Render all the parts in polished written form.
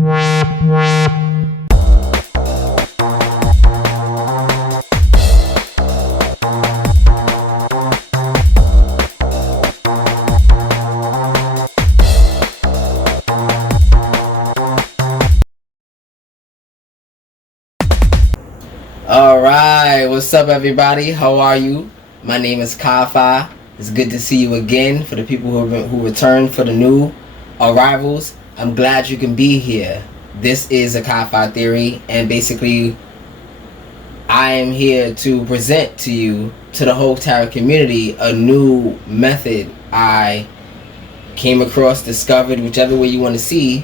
Alright, what's up everybody? How are you? My name is Kafa. It's good to see you again. For the people who returned, for the new arrivals, I'm glad you can be here. This is a Kafa theory, and basically I am here to present to you, to the whole tarot community, a new method I came across, discovered, whichever way you want to see,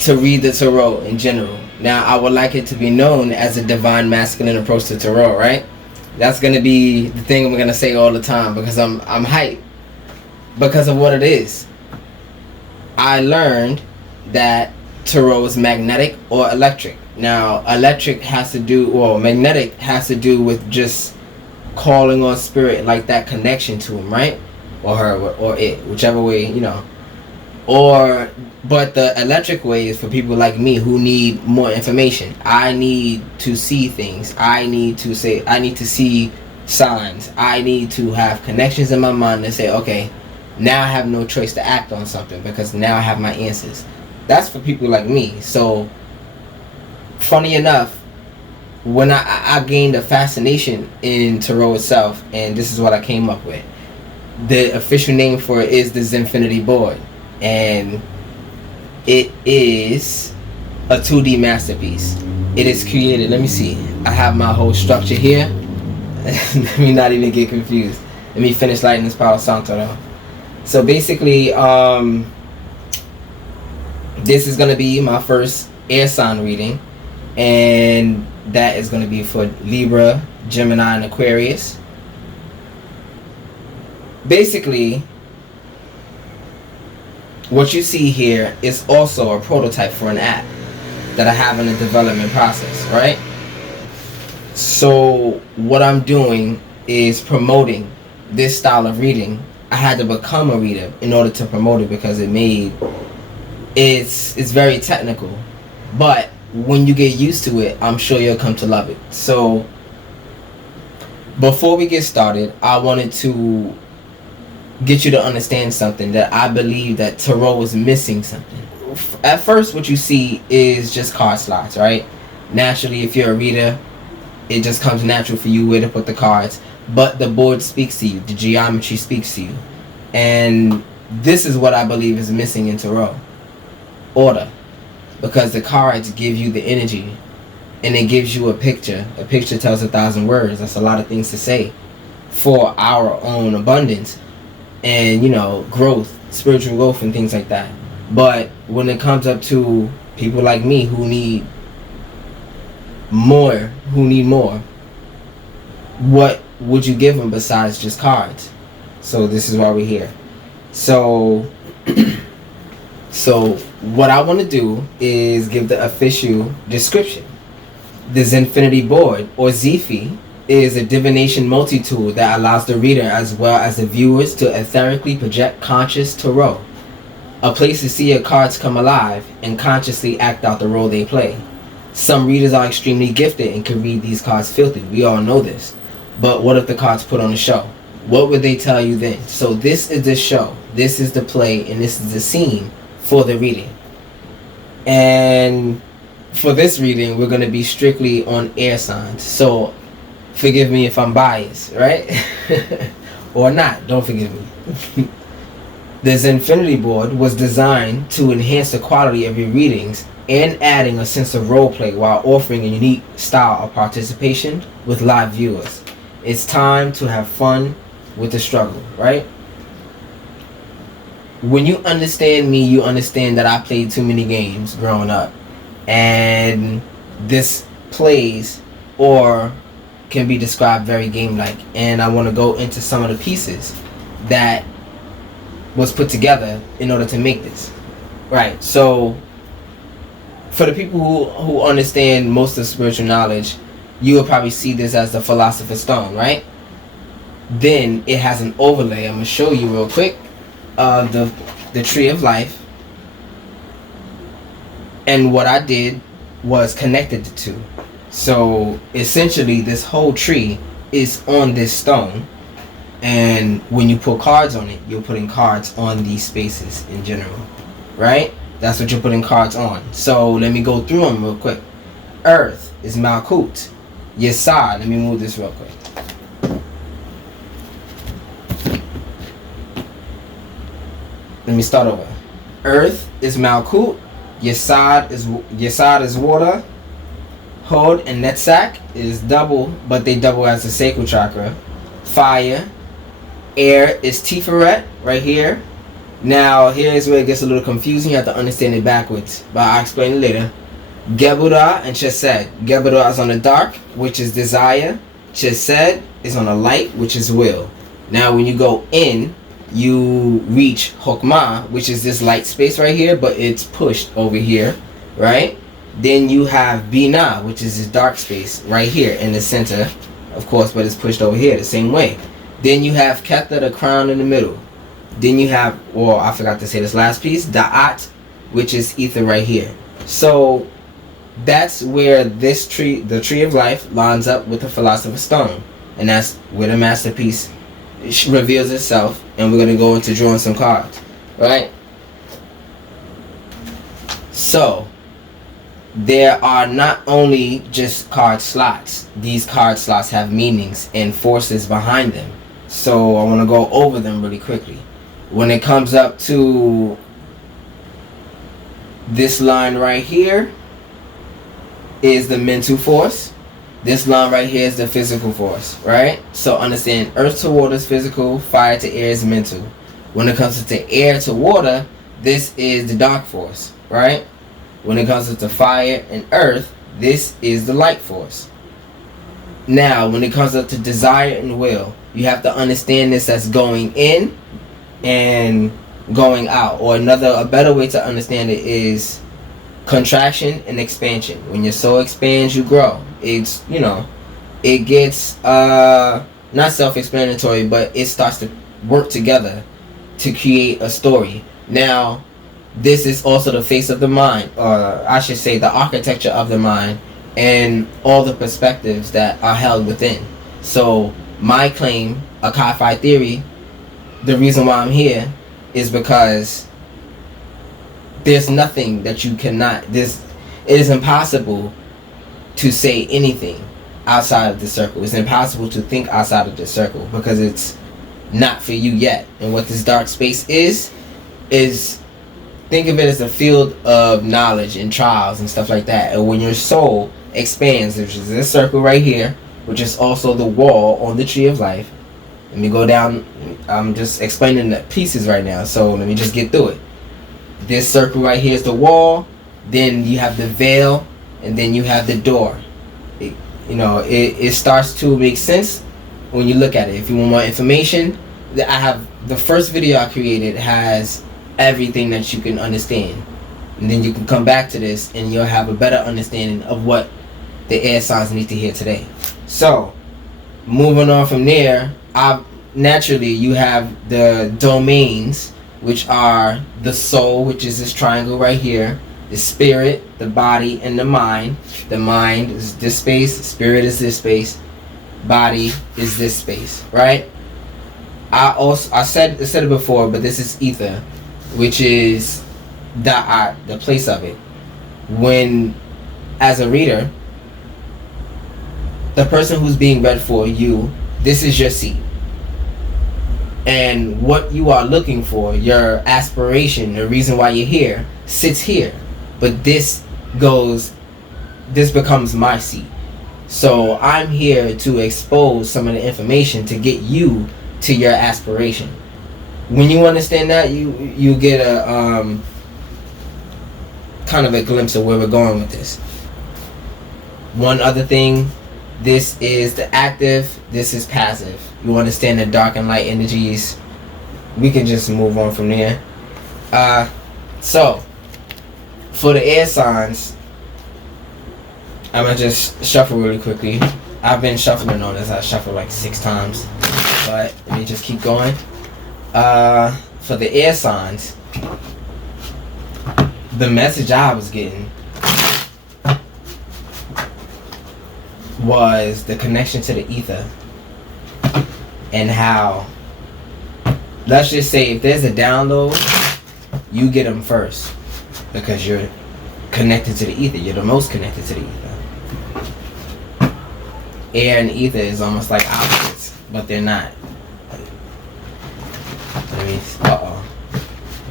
to read the tarot in general. Now, I would like it to be known as a divine masculine approach to tarot, right? That's going to be the thing I'm going to say all the time, because I'm hyped because of what it is. I learned that tarot is magnetic or electric. Now, electric has to do, well, magnetic has to do with just calling on spirit, like that connection to him, right? Or her, or it, whichever way, you know. But the electric way is for people like me who need more information. I need to see things. I need to see signs. I need to have connections in my mind and say, okay, now I have no choice to act on something because now I have my answers. That's for people like me. So, funny enough, when I gained a fascination in tarot itself, and this is what I came up with. The official name for it is the Zin-Finity Board. And it is a 2D masterpiece. It is created, let me see, I have my whole structure here. Let me not even get confused. Let me finish lighting this Palo Santo though. So basically, this is going to be my first air sign reading, and that is going to be for Libra, Gemini, and Aquarius. Basically, what you see here is also a prototype for an app that I have in the development process, right? So what I'm doing is promoting this style of reading. I had to become a reader in order to promote it because it's very technical. But when you get used to it, I'm sure you'll come to love it. So before we get started, I wanted to get you to understand something, that I believe that tarot is missing something. At first, what you see is just card slots, right? Naturally, if you're a reader, it just comes natural for you where to put the cards. But the board speaks to you. The geometry speaks to you. And this is what I believe is missing in tarot. Order. Because the cards give you the energy. And it gives you a picture. A picture tells 1,000 words. That's a lot of things to say for our own abundance. And, you know, growth, spiritual growth and things like that. But when it comes up to people like me who need more, what would you give them besides just cards? So this is why we're here. So what I want to do is give the official description. The Zin-Finity Board, or ZFI, is a divination multi-tool that allows the reader as well as the viewers to etherically project conscious tarot. A place to see your cards come alive and consciously act out the role they play. Some readers are extremely gifted and can read these cards filthy. We all know this. But what if the cards put on a show? What would they tell you then? So this is the show. This is the play, and this is the scene for the reading. And for this reading, we're going to be strictly on air signs. So forgive me if I'm biased, right? Or not, don't forgive me. The Zin-Finity Board was designed to enhance the quality of your readings and adding a sense of roleplay while offering a unique style of participation with live viewers. It's time to have fun with the struggle, right? When you understand me, you understand that I played too many games growing up. And this plays or can be described very game-like, and I want to go into some of the pieces that was put together in order to make this. Right, so for the people who understand most of spiritual knowledge, you will probably see this as the Philosopher's Stone, right? Then it has an overlay. I'm going to show you real quick the Tree of Life. And what I did was connected the two. So essentially this whole tree is on this stone, and when you put cards on it, you're putting cards on these spaces in general, right? That's what you're putting cards on. So let me go through them real quick. Earth is Malkut. Yesod, let me move this real quick. Let me start over. Earth is Malkut. Yesod is water. Hod and Netzach is double, but they double as the sacral chakra. Fire. Air is Tiferet right here. Now here's where it gets a little confusing. You have to understand it backwards, but I'll explain it later. Geburah and Chesed. Geburah is on the dark, which is desire. Chesed is on the light, which is will. Now when you go in, you reach Hokmah, which is this light space right here, but it's pushed over here, right? Then you have Binah, which is this dark space right here in the center, of course, but it's pushed over here the same way. Then you have Ketha, the crown in the middle. Then you have, well, I forgot to say this last piece, Da'at, which is ether right here. So that's where this tree, the tree of life, lines up with the philosopher's stone. And that's where the masterpiece reveals itself. And we're going to go into drawing some cards, right? So there are not only just card slots. These card slots have meanings and forces behind them. So I want to go over them really quickly. When it comes up to this line right here is the mental force. This line right here is the physical force, right? So understand, earth to water is physical, fire to air is mental. When it comes to air to water, this is the dark force, right? When it comes to fire and earth, this is the light force. Now, when it comes up to desire and will, you have to understand this as going in and going out. Or a better way to understand it is contraction and expansion. When your soul expands, you grow. It's, it gets not self-explanatory, but it starts to work together to create a story. Now, this is also the face of the mind, or I should say the architecture of the mind, and all the perspectives that are held within. So my claim, a Chi-Fi theory, the reason why I'm here is because there's nothing that you cannot, it is impossible to say anything outside of the circle. It's impossible to think outside of the circle because it's not for you yet. And what this dark space is think of it as a field of knowledge and trials and stuff like that. And when your soul expands, which is this circle right here, which is also the wall on the tree of life. Let me go down. I'm just explaining the pieces right now, so let me just get through it. This circle right here is the wall. Then you have the veil, and then you have the door. It starts to make sense when you look at it. If you want more information, I have the first video I created has everything that you can understand, and then you can come back to this and you'll have a better understanding of what the air signs need to hear today. So moving on from there, naturally you have the domains, which are the soul, which is this triangle right here, the spirit, the body, and the mind. The mind is this space, spirit is this space, body is this space, right? I said it before, but this is ether, which is the place of it. When, as a reader, the person who's being read for you, this is your seat. And what you are looking for, your aspiration, the reason why you're here, sits here. But this becomes my seat. So I'm here to expose some of the information to get you to your aspiration. When you understand that, you get a kind of a glimpse of where we're going with this. One other thing, this is the active, this is passive. You understand the dark and light energies. We can just move on from there. So for the air signs, I'm gonna just shuffle really quickly. I've been shuffling on this. I shuffled like 6 times, but let me just keep going. For the air signs, the message I was getting was the connection to the ether, and how, let's just say, if there's a download, you get them first because you're connected to the ether. You're the most connected to the ether. Air and ether is almost like opposites, but they're not.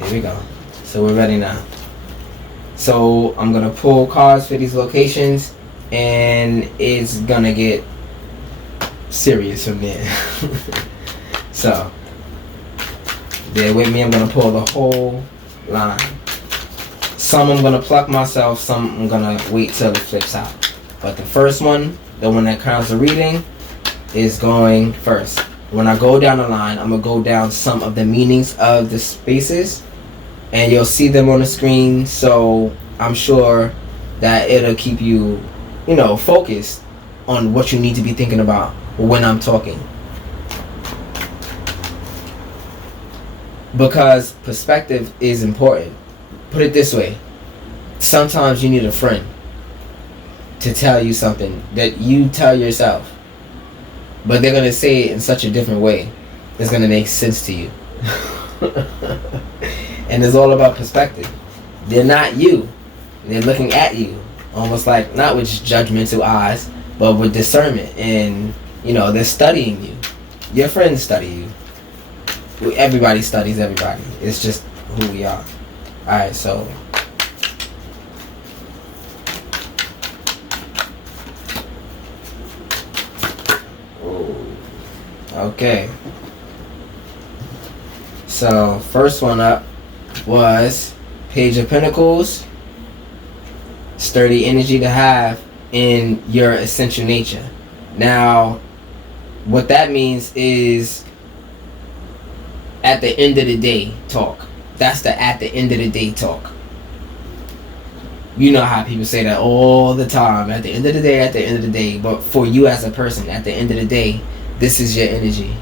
Here we go. So we're ready now. So I'm gonna pull cards for these locations, and it's gonna get serious from there. So bear with me. I'm gonna pull the whole line. Some I'm gonna pluck myself, some I'm gonna wait till it flips out. But the first one, the one that crowns the reading, is going first. When I go down the line, I'm gonna go down some of the meanings of the spaces, and you'll see them on the screen. So I'm sure that it'll keep you, focused on what you need to be thinking about when I'm talking. Because perspective is important. Put it this way. Sometimes you need a friend to tell you something that you tell yourself, but they're going to say it in such a different way that's going to make sense to you. And it's all about perspective. They're not you. They're looking at you, almost like, not with judgmental eyes, but with discernment. And, they're studying you. Your friends study you. Everybody studies everybody. It's just who we are. Alright, so okay. So first one up was Page of Pentacles. Sturdy energy to have in your essential nature. Now, what that means is at the end of the day talk. That's the at the end of the day talk. You know how people say that all the time. At the end of the day, at the end of the day. But for you as a person, at the end of the day, this is your energy.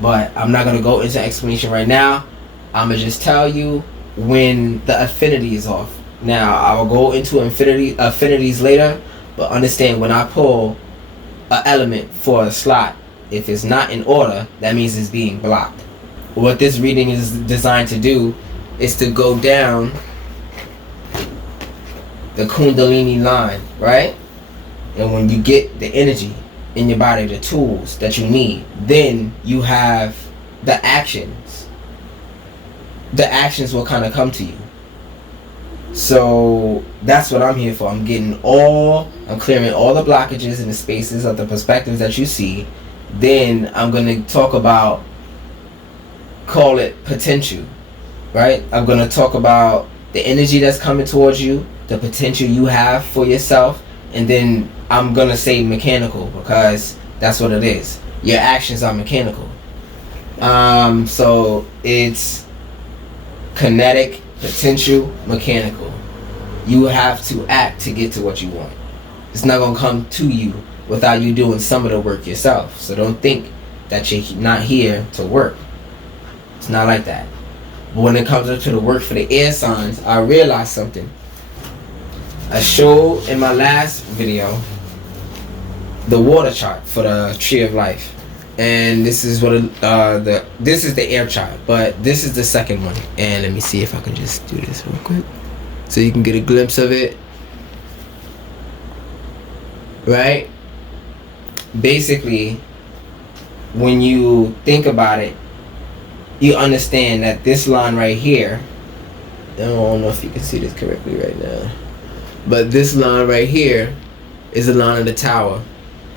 But I'm not going to go into explanation right now. I'm going to just tell you when the affinity is off. Now, I will go into affinities later. But understand, when I pull an element for a slot, if it's not in order, that means it's being blocked. What this reading is designed to do is to go down the Kundalini line, right? And when you get the energy in your body, the tools that you need, then you have the actions. The actions will kind of come to you. So that's what I'm here for. I'm clearing all the blockages and the spaces of the perspectives that you see. Then I'm going to talk about, call it potential, right? I'm going to talk about the energy that's coming towards you, the potential you have for yourself, and then I'm going to say mechanical, because that's what it is. Your actions are mechanical. So it's kinetic, potential, mechanical. You have to act to get to what you want. It's not going to come to you without you doing some of the work yourself. So don't think that you're not here to work. It's not like that. But when it comes up to the work for the air signs, I realized something. I showed in my last video the water chart for the tree of life, and this is what this is the air chart, but this is the second one. And let me see if I can just do this real quick so you can get a glimpse of it. Right? Basically, when you think about it, you understand that this line right here, I don't know if you can see this correctly right now, but this line right here is the line of the tower,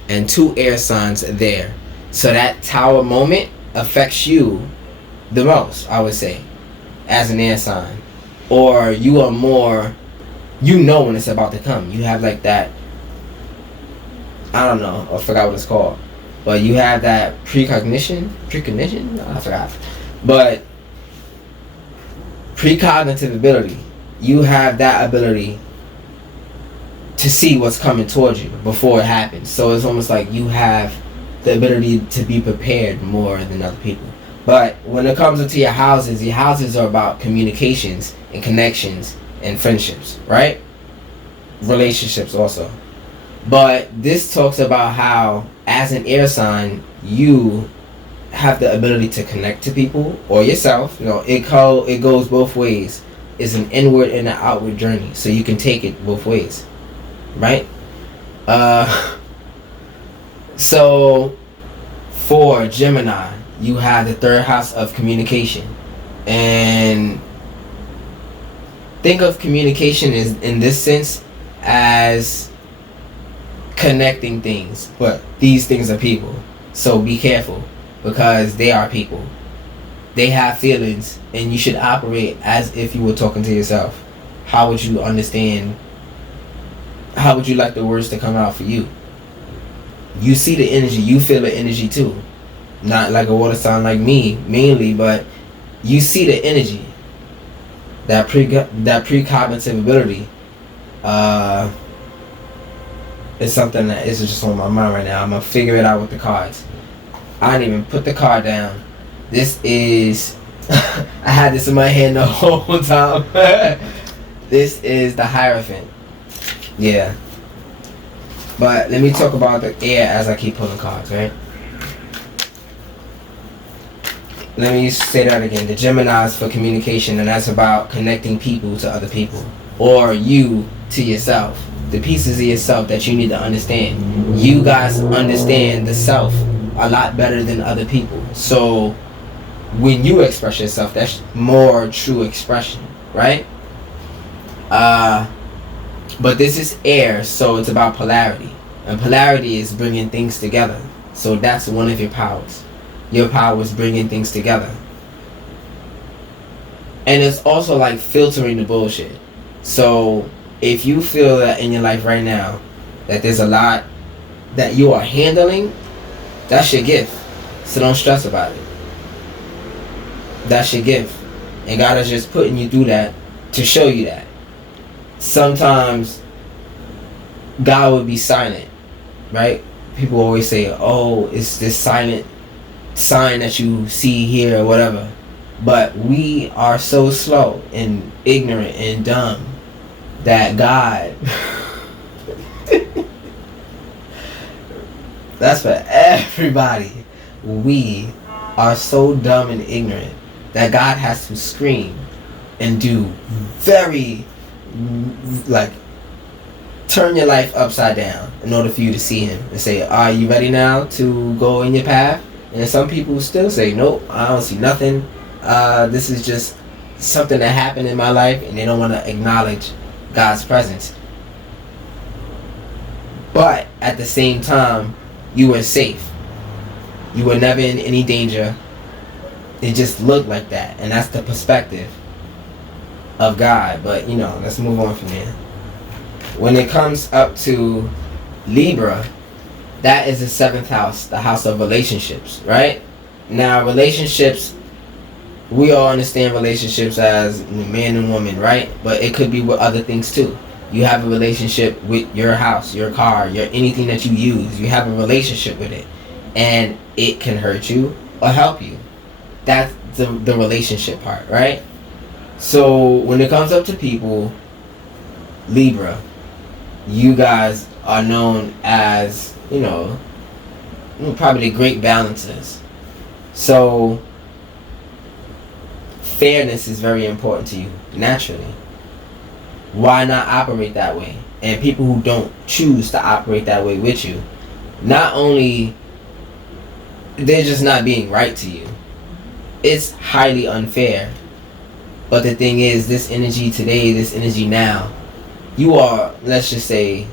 and two air signs are there. So that tower moment affects you the most, I would say, as an air sign. Or you are more, when it's about to come. You have like that, I don't know, I forgot what it's called, but you have that precognition, I forgot, but precognitive ability. You have that ability to see what's coming towards you before it happens. So it's almost like you have the ability to be prepared more than other people. But when it comes into your houses are about communications and connections and friendships, right? Relationships also. But this talks about how, as an air sign, you have the ability to connect to people or yourself. It goes both ways. It's an inward and an outward journey, so you can take it both ways, right? So for Gemini, you have the third house of communication, and think of communication as, in this sense, as connecting things, but these things are people. So be careful, because they are people. They have feelings, and you should operate as if you were talking to yourself. How would you understand? How would you like the words to come out for you? You see the energy, you feel the energy too. Not like a water sign like me, mainly, but you see the energy. That precognitive ability is something that is just on my mind right now. I'm gonna figure it out with the cards. I didn't even put the card down. This is I had this in my hand the whole time. This is the Hierophant. Yeah. But let me talk about the air as I keep pulling cards, right? Let me say that again. The Gemini is for communication, and that's about connecting people to other people, or you to yourself. The pieces of yourself that you need to understand. You guys understand the self a lot better than other people. So when you express yourself, that's more true expression, right? But this is air, so it's about polarity. And polarity is bringing things together. So that's one of your powers. Your power is bringing things together. And it's also like filtering the bullshit. So if you feel that in your life right now that there's a lot that you are handling, that's your gift. So don't stress about it. That's your gift. And God is just putting you through that to show you that. Sometimes God will be silent, right? People always say, oh, it's this silent sign that you see here or whatever. But we are so slow and ignorant and dumb that God that's for everybody. We are so dumb and ignorant that God has to scream and do very, like, turn your life upside down in order for you to see him and say, are you ready now to go in your path? And some people still say, nope, I don't see nothing. This is just something that happened in my life, and they don't want to acknowledge God's presence. But at the same time, you were safe. You were never in any danger. It just looked like that, and that's the perspective of God. But let's move on from there. When it comes up to Libra, that is the 7th house, the house of relationships, right? Now, relationships, we all understand relationships as man and woman, right? But it could be with other things too. You have a relationship with your house, your car, your anything that you use. You have a relationship with it, and it can hurt you or help you. That's the relationship part, right? So when it comes up to people, Libra, you guys are known as, probably the great balancers. So fairness is very important to you, naturally. Why not operate that way? And people who don't choose to operate that way with you, not only they're just not being right to you, it's highly unfair. But the thing is, this energy today, this energy now, you are, let's just say,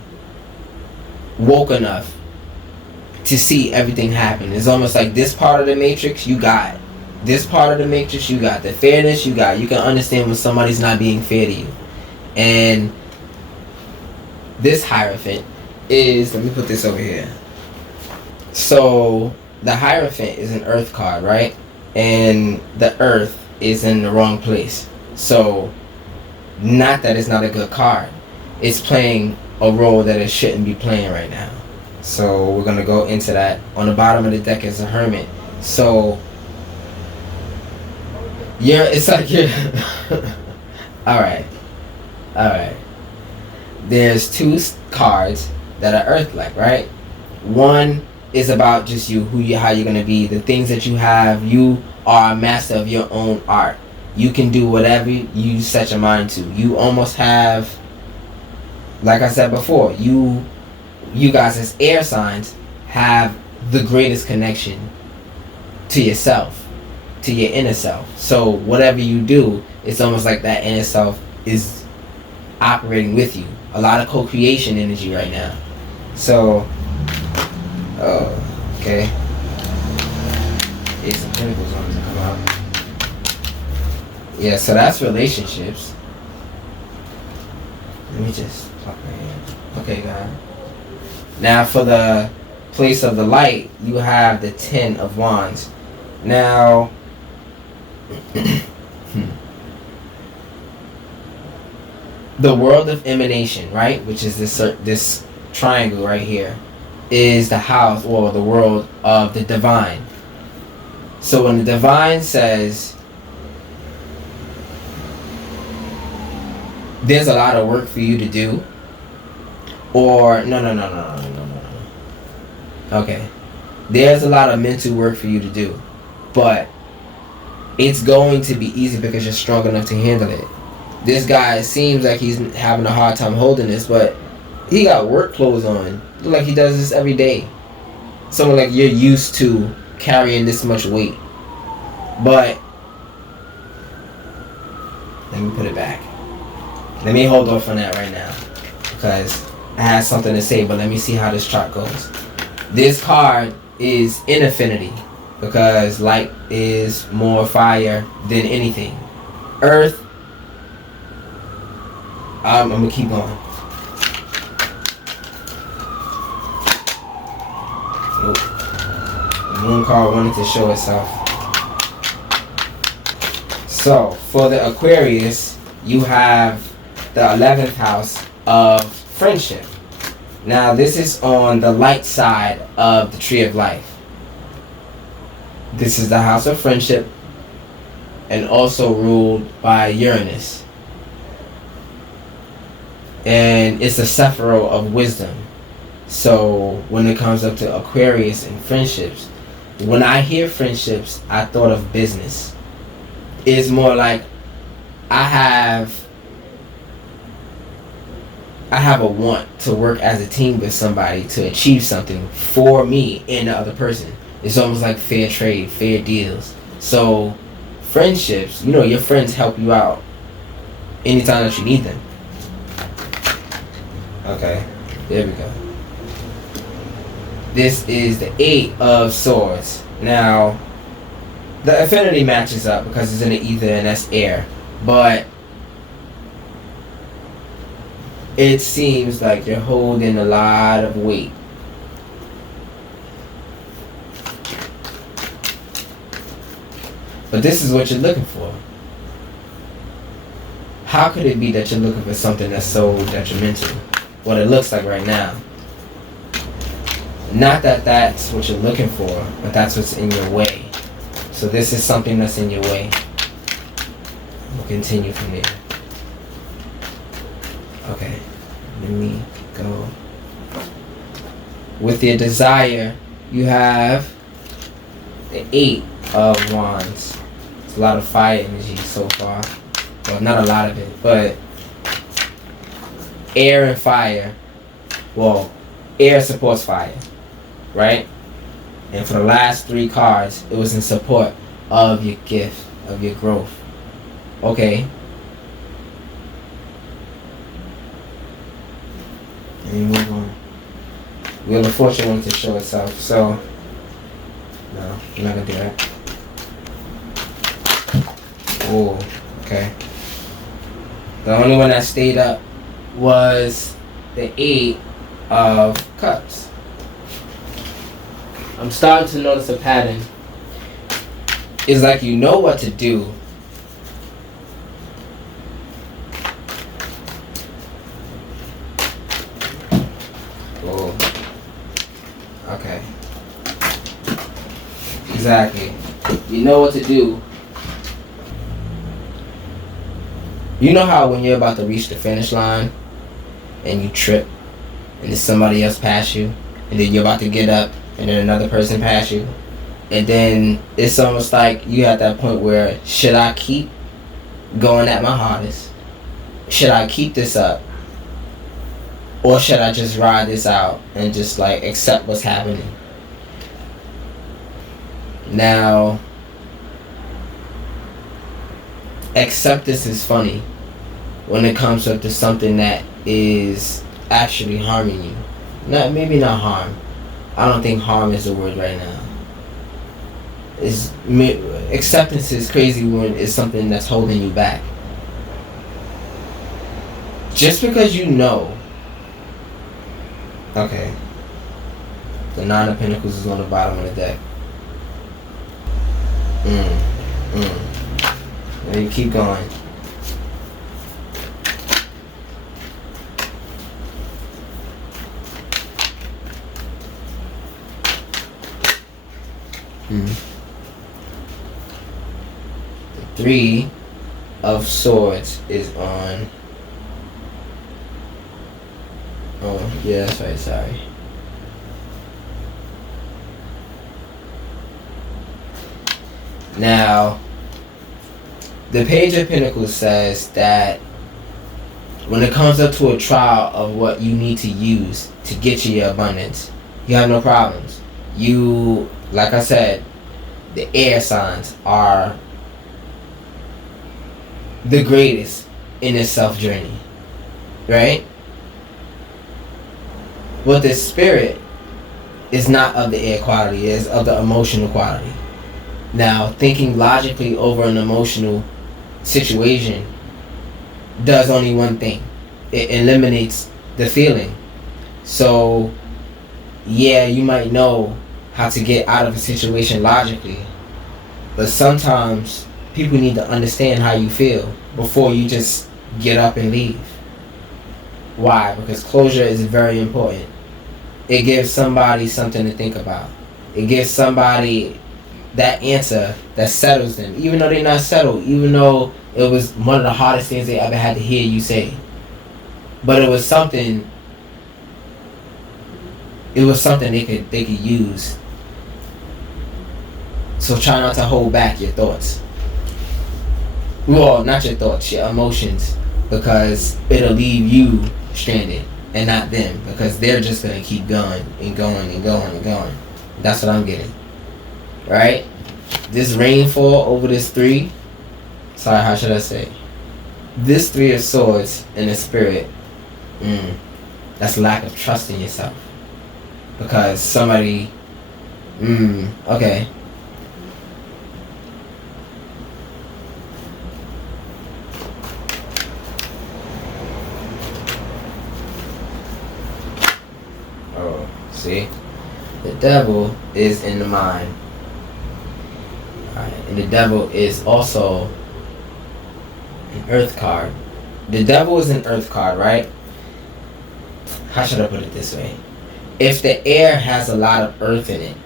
woke enough to see everything happen. It's almost like this part of the matrix you got. This part of the matrix you got. The fairness you got. You can understand when somebody's not being fair to you. And this Hierophant is, let me put this over here. So the Hierophant is an earth card, right? And the earth is in the wrong place. So not that it's not a good card. It's playing a role that it shouldn't be playing right now. So we're going to go into that. On the bottom of the deck is a Hermit. So It's like you're. Alright. Alright. There's two cards that are Earth-like, right? One is about just you, how you're gonna be, the things that you have. You are a master of your own art. You can do whatever you set your mind to. You almost have, like I said before, you guys as air signs have the greatest connection to yourself, to your inner self. So whatever you do, it's almost like that inner self is operating with you. A lot of co-creation energy right now. So, okay. Ace of Pentacles wanted to come out. Yeah, so that's relationships. Let me just plug my hand. Okay, guys. Now for the place of the light, you have the 10 of Wands. Now, the world of emanation, right, which is this triangle right here, is the house or the world of the divine. So when the divine says there's a lot of work for you to do, or no. Okay, there's a lot of mental work for you to do, but it's going to be easy because you're strong enough to handle it. This guy seems like he's having a hard time holding this, but he got work clothes on. Look like he does this every day. Someone like you're used to carrying this much weight. But let me put it back. Let me hold off on that right now because I have something to say, but let me see how this chart goes. This card is in affinity because light is more fire than anything. Earth, I'm gonna keep going. Nope. The moon card wanted to show itself. So for the Aquarius, you have the 11th house of friendship. Now this is on the light side of the tree of life. This is the house of friendship and also ruled by Uranus. And it's a Sephiroth of wisdom. So when it comes up to Aquarius and friendships, when I hear friendships, I thought of business. It's more like I have a want to work as a team with somebody to achieve something for me and the other person. It's almost like fair trade, fair deals. So friendships, your friends help you out anytime that you need them. Okay, there we go. This is the 8 of Swords. Now, the affinity matches up because it's in the ether and that's air. But it seems like you're holding a lot of weight. But this is what you're looking for. How could it be that you're looking for something that's so detrimental? What it looks like right now. Not that that's what you're looking for, but that's what's in your way. So this is something that's in your way. We'll continue from there. Okay, let me go. With your desire, you have the 8 of Wands. It's a lot of fire energy so far. Well, not a lot of it, but air and fire. Well, air supports fire, right? And for the last 3 cards, it was in support of your gift, of your growth. Okay. Let me move on. Wheel of Fortune wanted to show itself, so no, I'm not gonna do that. Oh, okay. The only one that stayed up was the 8 of Cups. I'm starting to notice a pattern. It's like you know what to do. Oh. Okay. Exactly. You know what to do. You know how when you're about to reach the finish line and you trip and then somebody else pass you and then you're about to get up and then another person pass you, and then it's almost like you at that point where, should I keep going at my hardest? Should I keep this up? Or should I just ride this out and just like accept what's happening? Now, acceptance is funny when it comes up to something that is actually harming you. Maybe not harm. I don't think harm is the word right now. Acceptance is crazy when it's something that's holding you back. Just because you know. Okay. The Nine of Pentacles is on the bottom of the deck. Let me keep going. The Three of Swords is on. Oh, yeah, that's right, sorry. Now, the Page of Pentacles says that when it comes up to a trial of what you need to use to get you your abundance, you have no problems. You, like I said, the air signs are the greatest in this self journey, right? But the spirit is not of the air quality, it is of the emotional quality. Now, thinking logically over an emotional situation does only one thing. It eliminates the feeling. So, yeah, you might know how to get out of a situation logically, but sometimes people need to understand how you feel before you just get up and leave. Why? Because closure is very important. It gives somebody something to think about. It gives somebody that answer that settles them, even though they're not settled, even though it was one of the hardest things they ever had to hear you say. But it was something they could use. So try not to hold back your thoughts. Well, not your thoughts, your emotions, because it'll leave you stranded and not them, because they're just gonna keep going and going and going and going. That's what I'm getting. Right? This rainfall over this three, sorry, how should I say? This Three of Swords in the spirit, that's lack of trust in yourself. Because somebody, okay. Oh, see? The Devil is in the mind. Alright, and the Devil is also an Earth card. The Devil is an Earth card, right? How should I put it this way? If the air has a lot of earth in it,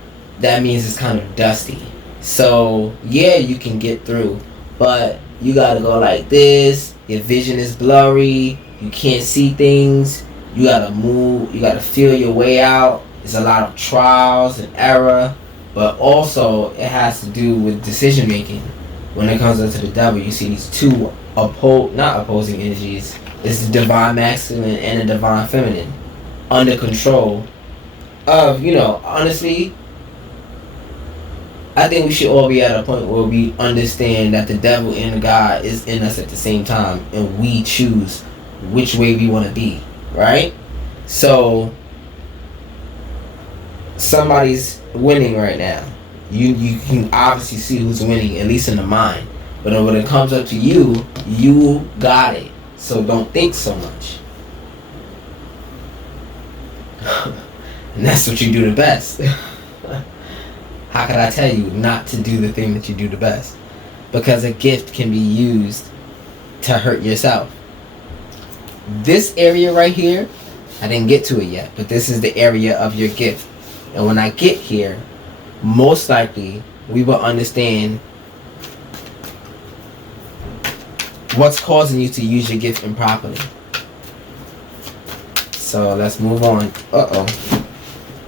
that means it's kind of dusty. So, yeah, you can get through, but you gotta go like this. Your vision is blurry. You can't see things. You gotta move. You gotta feel your way out. There's a lot of trials and error, but also it has to do with decision making. When it comes up to the Devil, you see these two not opposing energies. It's the divine masculine and the divine feminine under control of, honestly, I think we should all be at a point where we understand that the Devil and the God is in us at the same time, and we choose which way we want to be, right? So somebody's winning right now. You can obviously see who's winning, at least in the mind. But when it comes up to you, you got it. So don't think so much. And that's what you do the best. How could I tell you not to do the thing that you do the best? Because a gift can be used to hurt yourself. This area right here, I didn't get to it yet, but this is the area of your gift. And when I get here, most likely we will understand what's causing you to use your gift improperly. So let's move on.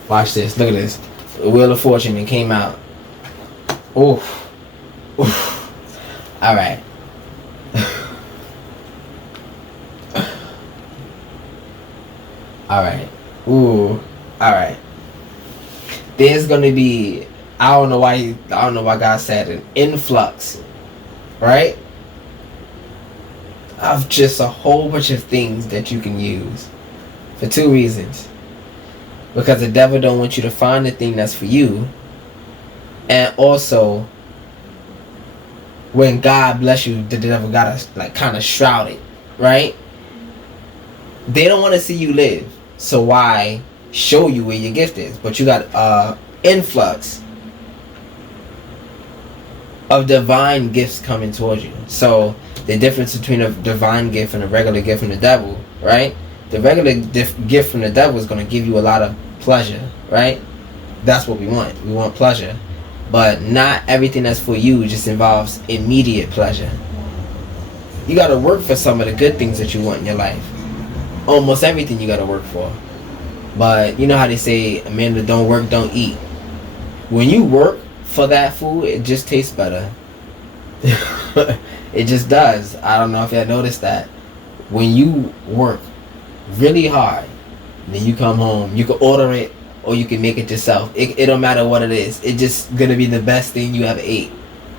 Watch this. Look at this. The Wheel of Fortune and came out. Oof. Alright. Alright. Ooh. Alright. There's gonna be, I don't know why God said an influx, right? Of just a whole bunch of things that you can use. For two reasons. Because the devil don't want you to find the thing that's for you. And also, when God bless you, the devil gotta like kind of shroud it, right? They don't want to see you live, so why show you where your gift is? But you got influx of divine gifts coming towards you. So the difference between a divine gift and a regular gift from the devil, right? The regular gift from the devil is going to give you a lot of pleasure, right? That's what we want. We want pleasure. But not everything that's for you just involves immediate pleasure. You got to work for some of the good things that you want in your life. Almost everything you got to work for. But you know how they say, Amanda, don't work, don't eat. When you work for that food, it just tastes better. It just does. I don't know if you noticed that. When you work really hard, then you come home, you can order it or you can make it yourself. It don't matter what it is. It's just gonna be the best thing you ever ate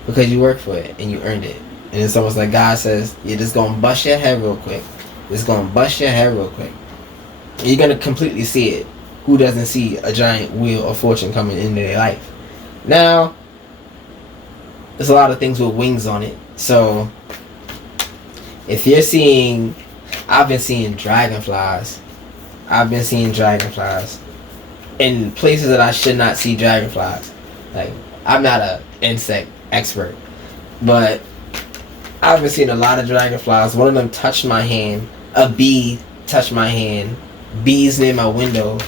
because you worked for it and you earned it. And it's almost like God says, you're just gonna bust your head real quick. It's gonna bust your head real quick. And you're gonna completely see it. Who doesn't see a giant wheel of fortune coming into their life? Now, there's a lot of things with wings on it. So, if you're seeing, I've been seeing dragonflies. In places that I should not see dragonflies. Like, I'm not an insect expert, but I've been seeing a lot of dragonflies. One of them touched my hand. A bee touched my hand. Bees near my window.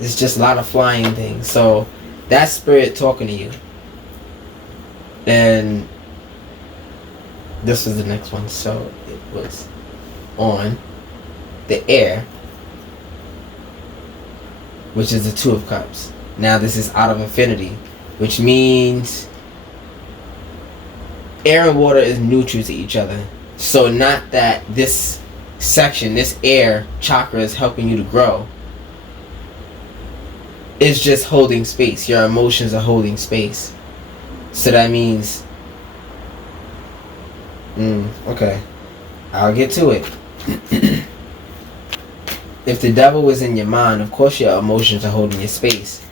It's just a lot of flying things. So, that's spirit talking to you. Then, this was the next one. So, it was on the air, which is the Two of Cups. Now this is out of infinity, which means air and water is neutral to each other. So not that this section, this air chakra is helping you to grow. It's just holding space. Your emotions are holding space. So that means, okay, I'll get to it. If the devil was in your mind, of course your emotions are holding your space.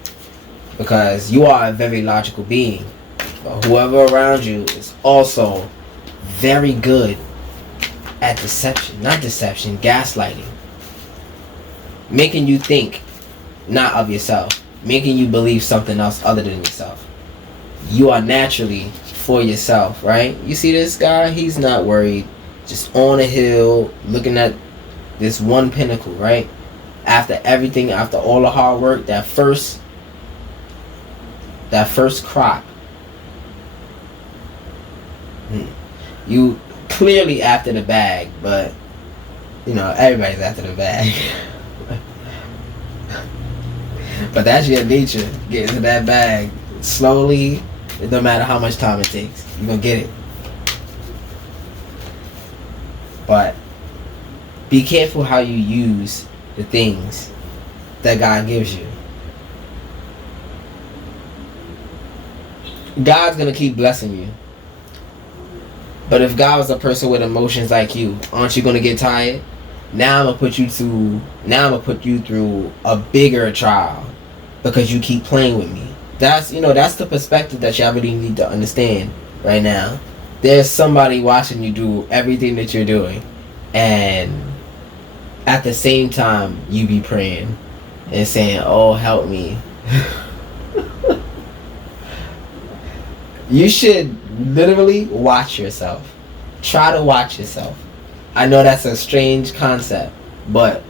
Because you are a very logical being. But whoever around you is also very good at deception. Not deception, gaslighting. Making you think not of yourself. Making you believe something else other than yourself. You are naturally for yourself, right? You see this guy? He's not worried. Just on a hill, looking at this one pinnacle, right? After everything, after all the hard work, that first crop, you clearly after the bag, but you know everybody's after the bag. But that's your nature. Get into that bag slowly. It don't matter how much time it takes. You're gonna get it. But be careful how you use the things that God gives you. God's gonna keep blessing you. But if God was a person with emotions like you, aren't you gonna get tired? Now I'm gonna put you through a bigger trial because you keep playing with me. That's the perspective that y'all really need to understand right now. There's somebody watching you do everything that you're doing, and at the same time you be praying and saying, "Oh, help me." You should literally watch yourself. Try to watch yourself. I know that's a strange concept, but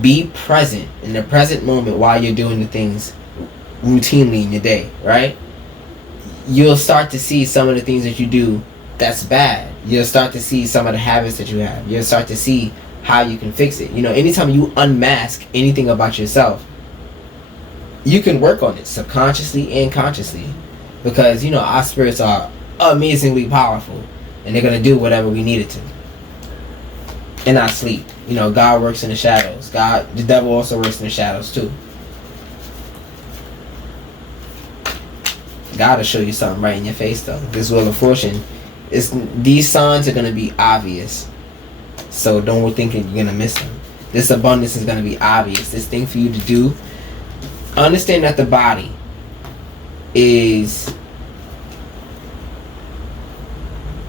be present in the present moment while you're doing the things routinely in your day, right? You'll start to see some of the things that you do that's bad. You'll start to see some of the habits that you have. You'll start to see how you can fix it. Anytime you unmask anything about yourself, you can work on it subconsciously and consciously, because our spirits are amazingly powerful, and they're going to do whatever we need it to in our sleep. God works in the shadows. The devil also works in the shadows too. God will show you something right in your face though. This Wheel of Fortune, these signs are going to be obvious, so don't think you're going to miss them. This abundance is going to be obvious. This thing for you to do, understand that the body is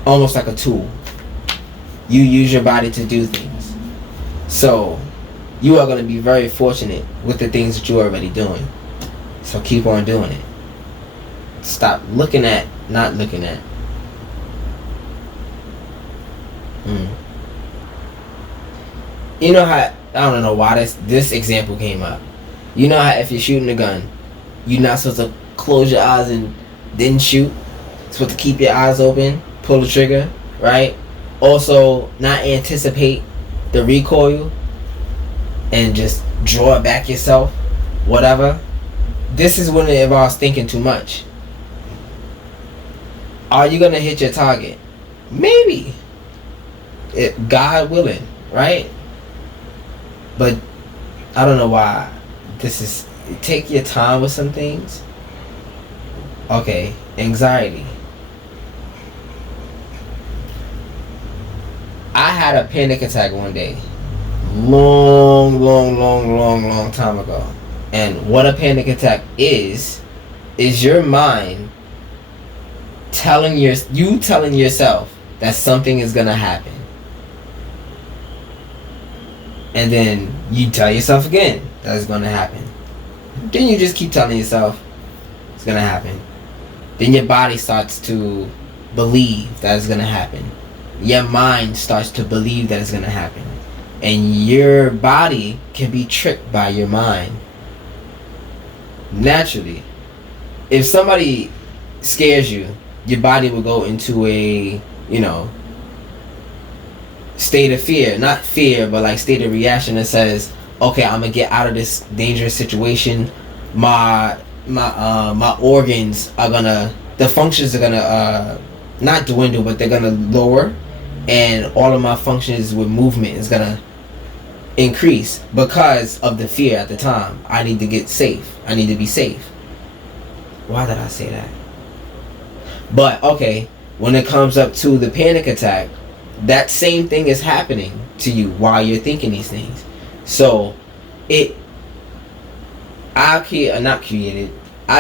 almost like a tool. You use your body to do things. So you are going to be very fortunate with the things that you're already doing. So keep on doing it. Stop looking at, not looking at. You know how, I don't know why this example came up. You know how if you're shooting a gun, you're not supposed to close your eyes and then shoot. You're supposed to keep your eyes open, pull the trigger, right? Also, not anticipate the recoil and just draw it back yourself, whatever. This is when it involves thinking too much. Are you going to hit your target? Maybe. God willing, right? But I don't know why. Take your time with some things. Okay, anxiety. I had a panic attack one day. Long time ago. And what a panic attack is your mind telling yourself that something is gonna happen. And then you tell yourself again that it's gonna happen. Then you just keep telling yourself it's gonna happen. Then your body starts to believe that it's gonna happen. Your mind starts to believe that it's gonna happen. And your body can be tricked by your mind. Naturally. If somebody scares you, your body will go into a, state of fear. Not fear, but like state of reaction that says, okay, I'm gonna get out of this dangerous situation. My organs are gonna, the functions are gonna not dwindle, but they're gonna lower, and all of my functions with movement is gonna increase because of the fear at the time. I need to get safe. I need to be safe. Why did I say that? But okay, when it comes up to the panic attack, that same thing is happening to you while you're thinking these things. So I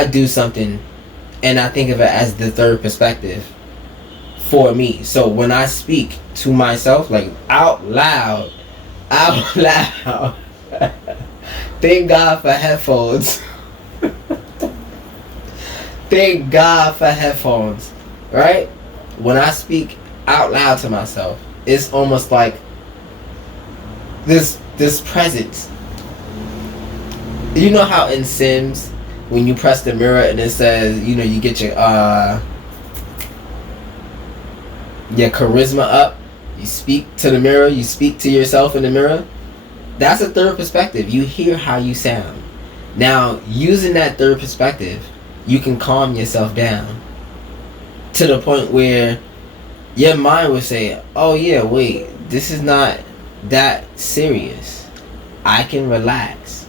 do something and I think of it as the third perspective for me. So when I speak to myself, like out loud, thank God for headphones. Thank God for headphones, right? When I speak out loud to myself, it's almost like this presence. You know how in Sims, when you press the mirror and it says, you get your charisma up, you speak to the mirror, you speak to yourself in the mirror. That's a third perspective. You hear how you sound. Now, using that third perspective, you can calm yourself down to the point where your mind would say, oh yeah, wait, this is not that serious. I can relax.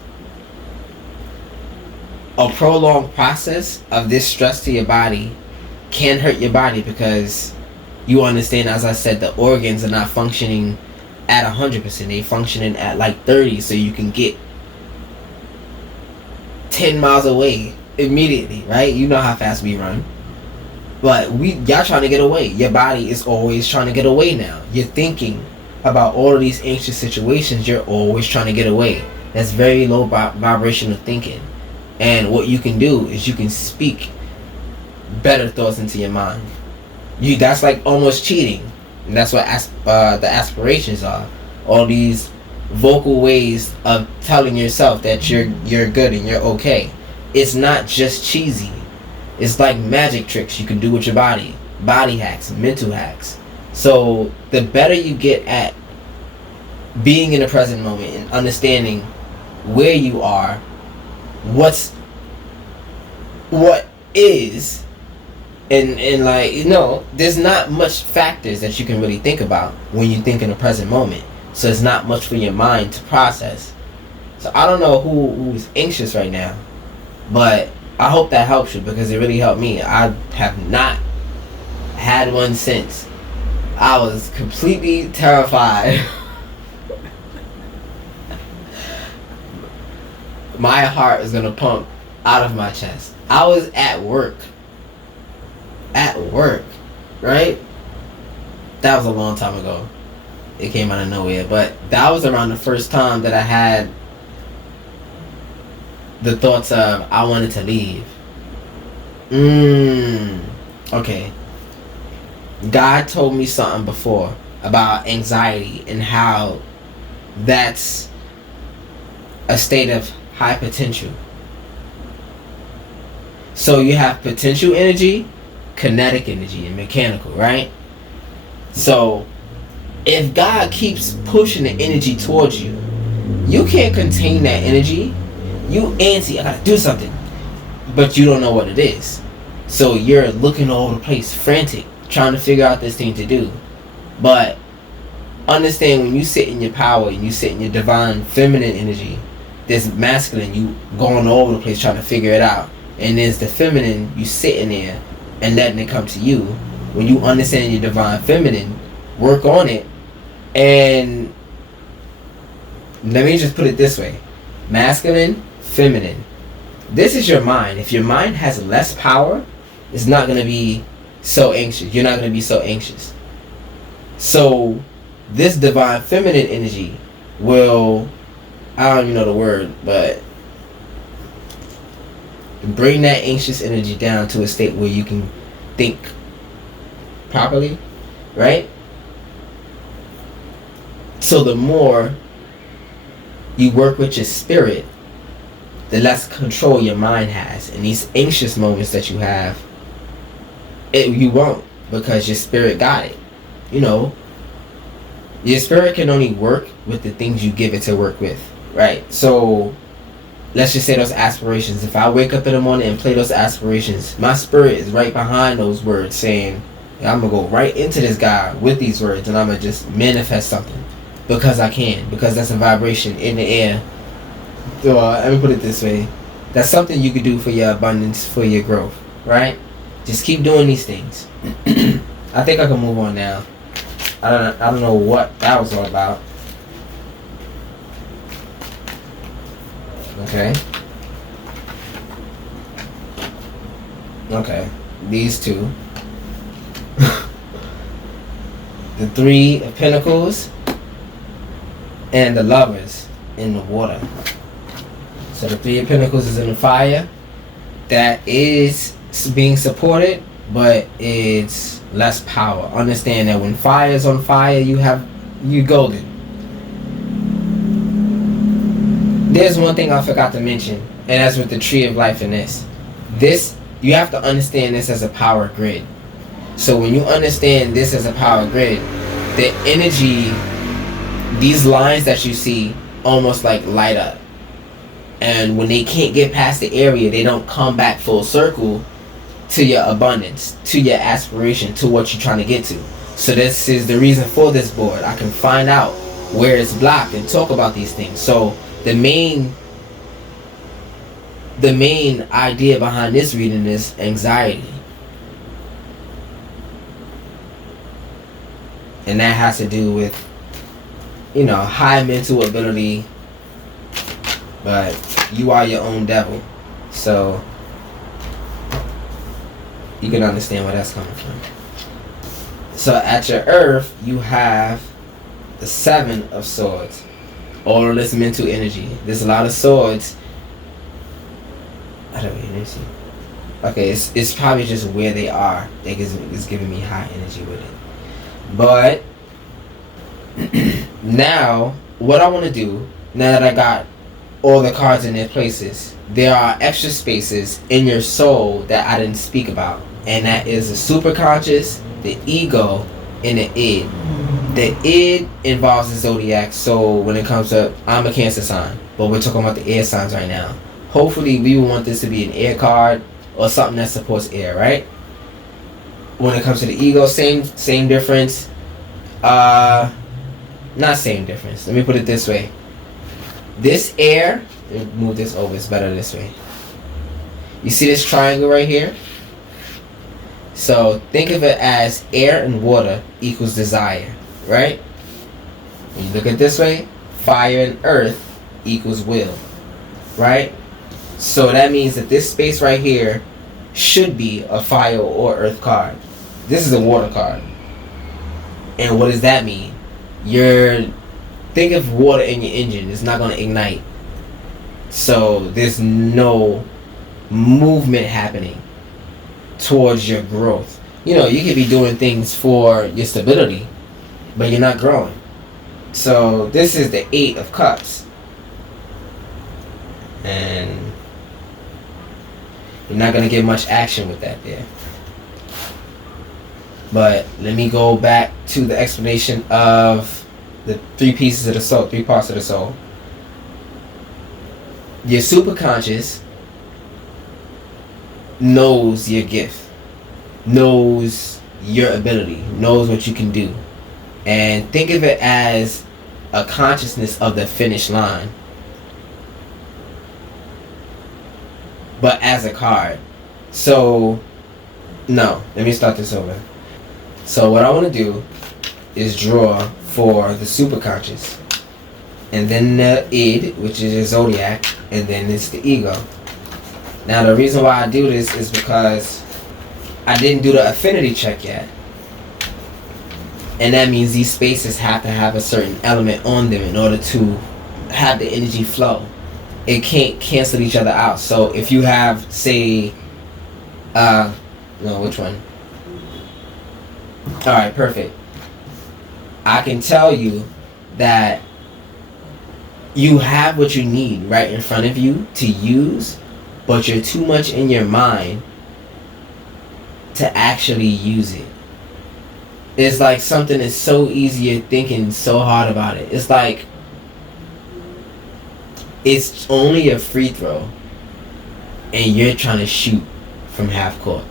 A prolonged process of this stress to your body can hurt your body because you understand, as I said, the organs are not functioning at 100%. They functioning at like 30, so you can get 10 miles away immediately, right? You know how fast we run. But y'all trying to get away. Your body is always trying to get away now. You're thinking about all of these anxious situations. You're always trying to get away. That's very low vibrational thinking. And what you can do is you can speak better thoughts into your mind. That's like almost cheating. And that's what the aspirations are. All these vocal ways of telling yourself that you're good and you're okay. It's not just cheesy. It's like magic tricks you can do with your body. body hacks, mental hacks. So the better you get at being in the present moment and understanding where you are, what is, and like, you know, there's not much factors that you can really think about when you think in the present moment. So it's not much for your mind to process. So I don't know who's anxious right now, but I hope that helps you, because it really helped me. I have not had one since. I was completely terrified. My heart is gonna pump out of my chest. I was at work. Right? That was a long time ago. It came out of nowhere, but that was around the first time that I had the thoughts of I wanted to leave. Okay. God told me something before about anxiety and how that's a state of high potential. So you have potential energy, kinetic energy, and mechanical, right? So if God keeps pushing the energy towards you, you can't contain that energy. You antsy, I gotta do something, but you don't know what it is. So you're looking all over the place, frantic, trying to figure out this thing to do. But understand, when you sit in your power and you sit in your divine feminine energy, there's masculine, you going all over the place trying to figure it out. And there's the feminine, you sitting there and letting it come to you. When you understand your divine feminine, work on it. And let me just put it this way. Masculine, feminine. This is your mind. If your mind has less power, it's not going to be so anxious. You're not going to be so anxious. So this divine feminine energy will, I don't even know the word, but bring that anxious energy down to a state where you can think properly, right? So the more you work with your spirit, the less control your mind has. And these anxious moments that you have, you won't, because your spirit got it. You know, your spirit can only work with the things you give it to work with, right? So let's just say those aspirations. If I wake up in the morning and play those aspirations, my spirit is right behind those words saying, I'm going to go right into this guy with these words and I'm going to just manifest something. Because I can. Because that's a vibration in the air. So, let me put it this way. That's something you could do for your abundance, for your growth. Right? Just keep doing these things. I think I can move on now. I don't know what that was all about. Okay. These two. The Three of Pentacles and the Lovers in the water. So the Three of Pentacles is in the fire. That is being supported, but it's less power. Understand that when fire is on fire, you golden. There's one thing I forgot to mention, and that's with the Tree of Life in this. This, you have to understand this as a power grid. So when you understand this as a power grid, the energy, these lines that you see almost like light up. And when they can't get past the area, they don't come back full circle to your abundance, to your aspiration, to what you're trying to get to. So this is the reason for this board. I can find out where it's blocked and talk about these things. So the main idea behind this reading is anxiety. And that has to do with, high mental ability, but you are your own devil. So you can understand where that's coming from. So at your earth, you have the Seven of Swords. All of this mental energy. There's a lot of swords. I don't even see. Okay, it's probably just where they are that is giving me high energy with it. But now, what I want to do, now that I got all the cards in their places, there are extra spaces in your soul that I didn't speak about. and that is the superconscious, the ego, and the id. The id involves the zodiac, so when it comes to, I'm a Cancer sign, but we're talking about the air signs right now. Hopefully we want this to be an air card or something that supports air, right? When it comes to the ego, same difference. Not same difference. Let me put it this way. This air, let me move this over, it's better this way. You see this triangle right here? So think of it as air and water equals desire, right? When you look at it this way, fire and earth equals will, right? So that means that this space right here should be a fire or earth card. This is a water card. And what does that mean? Think of water in your engine. It's not going to ignite. So there's no movement happening towards your growth. You know, you could be doing things for your stability, but you're not growing. So this is the 8 of Cups. And you're not going to get much action with that there. But let me go back to the explanation of the 3 pieces of the soul, 3 parts of the soul. Your superconscious knows your gift, knows your ability, knows what you can do. And think of it as a consciousness of the finish line, but as a card. So, no, let me start this over. So what I want to do is draw for the superconscious, and then the id, which is your zodiac, and then it's the ego. Now the reason why I do this is because I didn't do the affinity check yet. And that means these spaces have to have a certain element on them in order to have the energy flow. It can't cancel each other out. So if you have, say, no, which one? Alright, perfect. I can tell you that you have what you need right in front of you to use, but you're too much in your mind to actually use it. It's like something is so easy, you're thinking so hard about it. It's like it's only a free throw and you're trying to shoot from half court.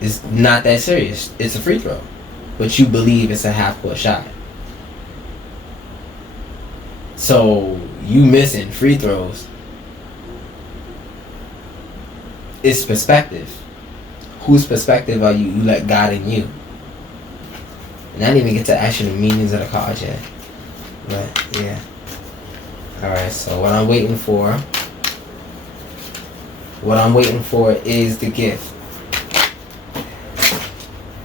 It's not that serious. It's a free throw, but you believe it's a half court shot. So you missing free throws. It's perspective. Whose perspective are you let God in you? And I didn't even get to actually the meanings of the cards yet. But yeah. Alright, so what I'm waiting for is the gift.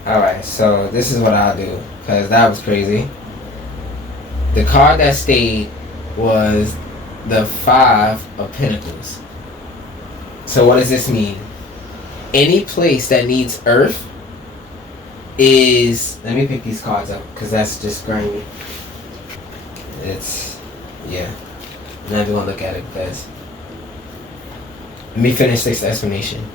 Alright, so this is what I'll do, because that was crazy. The card that stayed was the 5 of Pentacles. So what does this mean? Any place that needs earth is... Let me pick these cards up, because that's just grimy. It's... yeah. I'm not even going to look at it, because... Let me finish this explanation.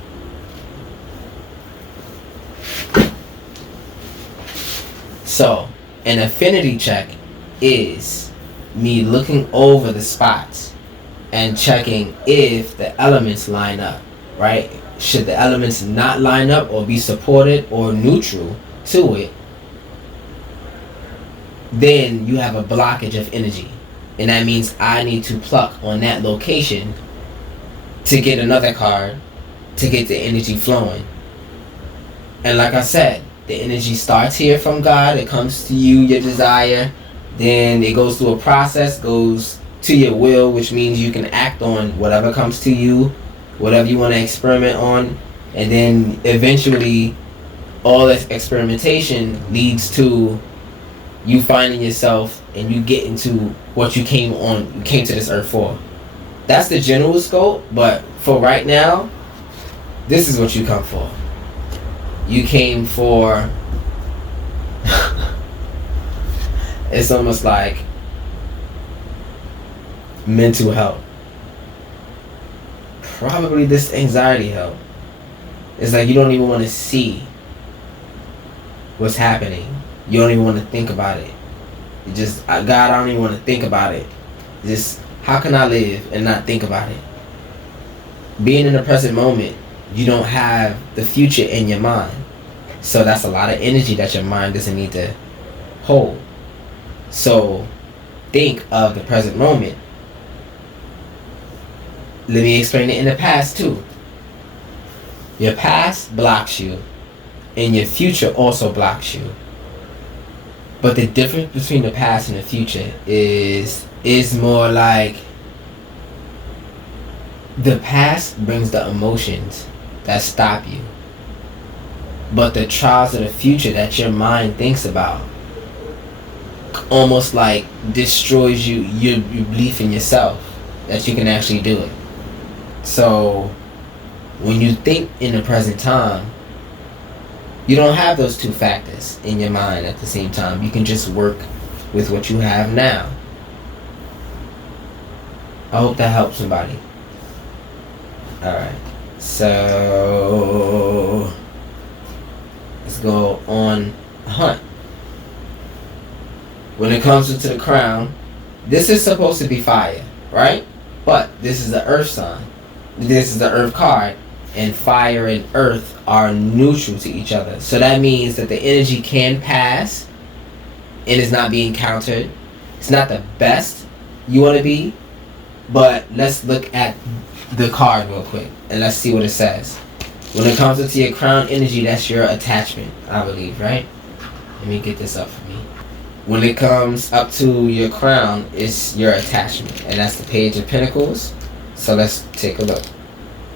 So, an affinity check is me looking over the spots and checking if the elements line up, right? Should the elements not line up or be supported or neutral to it, then you have a blockage of energy. And that means I need to pluck on that location to get another card to get the energy flowing. And like I said, the energy starts here from God. It comes to you, your desire. Then it goes through a process, goes to your will, which means you can act on whatever comes to you, whatever you want to experiment on. And then eventually all this experimentation leads to you finding yourself and you get into what you came to this earth for. That's the general scope, but for right now, this is what you come for. You came for... it's almost like mental health. Probably this anxiety help. It's like you don't even want to see what's happening. You don't even want to think about it. You just, God, I don't even want to think about it. Just, how can I live and not think about it? Being in the present moment, you don't have the future in your mind. So that's a lot of energy that your mind doesn't need to hold. So think of the present moment. Let me explain it in the past too. Your past blocks you, and your future also blocks you. But the difference between the past and the future is more like the past brings the emotions that stop you. But the trials of the future that your mind thinks about almost like destroys you, your belief in yourself that you can actually do it. So when you think in the present time, you don't have those two factors in your mind at the same time. You can just work with what you have now. I hope that helps somebody. Alright, so let's go on a hunt. When it comes to the crown, this is supposed to be fire, right? But this is the earth sign. This is the earth card, and fire and earth are neutral to each other. So that means that the energy can pass and is not being countered. It's not the best you want to be, but let's look at the card real quick and let's see what it says. When it comes into your crown energy, that's your attachment, I believe, right? Let me get this up for me. When it comes up to your crown, it's your attachment, and that's the Page of Pentacles. So let's take a look.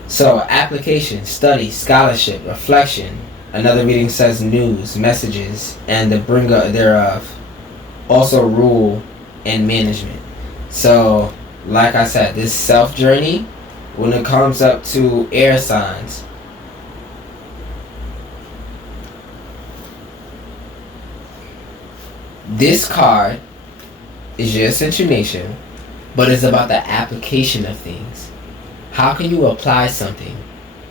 So application, study, scholarship, reflection. Another reading says news, messages, and the bringer thereof. Also rule and management. So like I said, this self journey, when it comes up to air signs, this card is your ascension nation, but it's about the application of things. How can you apply something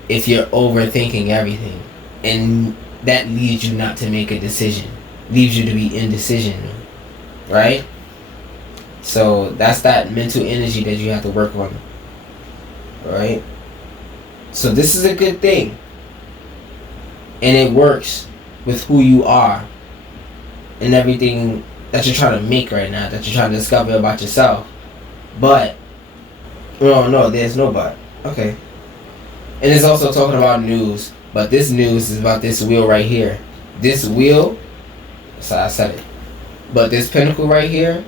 if you're overthinking everything, and that leads you not to make a decision, leaves you to be indecision, right? So that's that mental energy that you have to work on, right? So this is a good thing, and it works with who you are and everything that you're trying to make right now, that you're trying to discover about yourself. But no, there's no but. Okay. And it's also talking about news, but this news is about this wheel right here. This wheel, so I said it, but this pentacle right here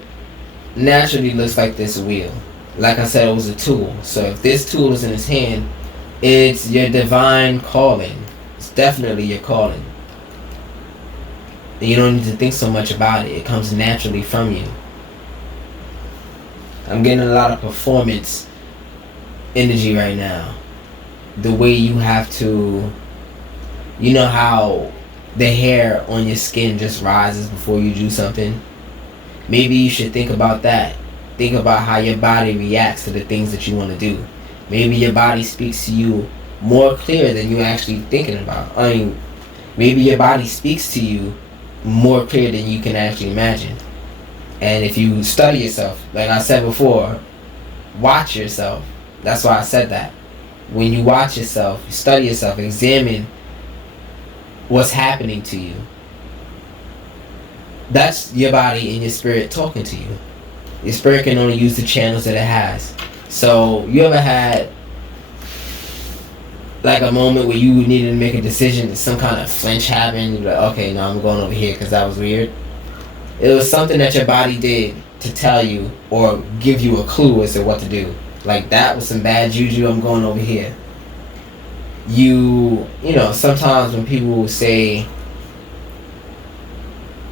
naturally looks like this wheel. Like I said, it was a tool. So if this tool is in his hand, it's your divine calling. It's definitely your calling. And you don't need to think so much about it. It comes naturally from you. I'm getting a lot of performance energy right now. The way you have to, you know how the hair on your skin just rises before you do something? Maybe you should think about that. Think about how your body reacts to the things that you want to do. Maybe your body speaks to you more clear than you're actually thinking about. I mean, maybe your body speaks to you more clear than you can actually imagine. And if you study yourself, like I said before, watch yourself. That's why I said that. When you watch yourself, you study yourself, examine what's happening to you. That's your body and your spirit talking to you. Your spirit can only use the channels that it has. So you ever had like a moment where you needed to make a decision and some kind of flinch happened? You're like, okay, no, I'm going over here because that was weird. It was something that your body did to tell you or give you a clue as to what to do. Like, that was some bad juju, I'm going over here. You know, sometimes when people say,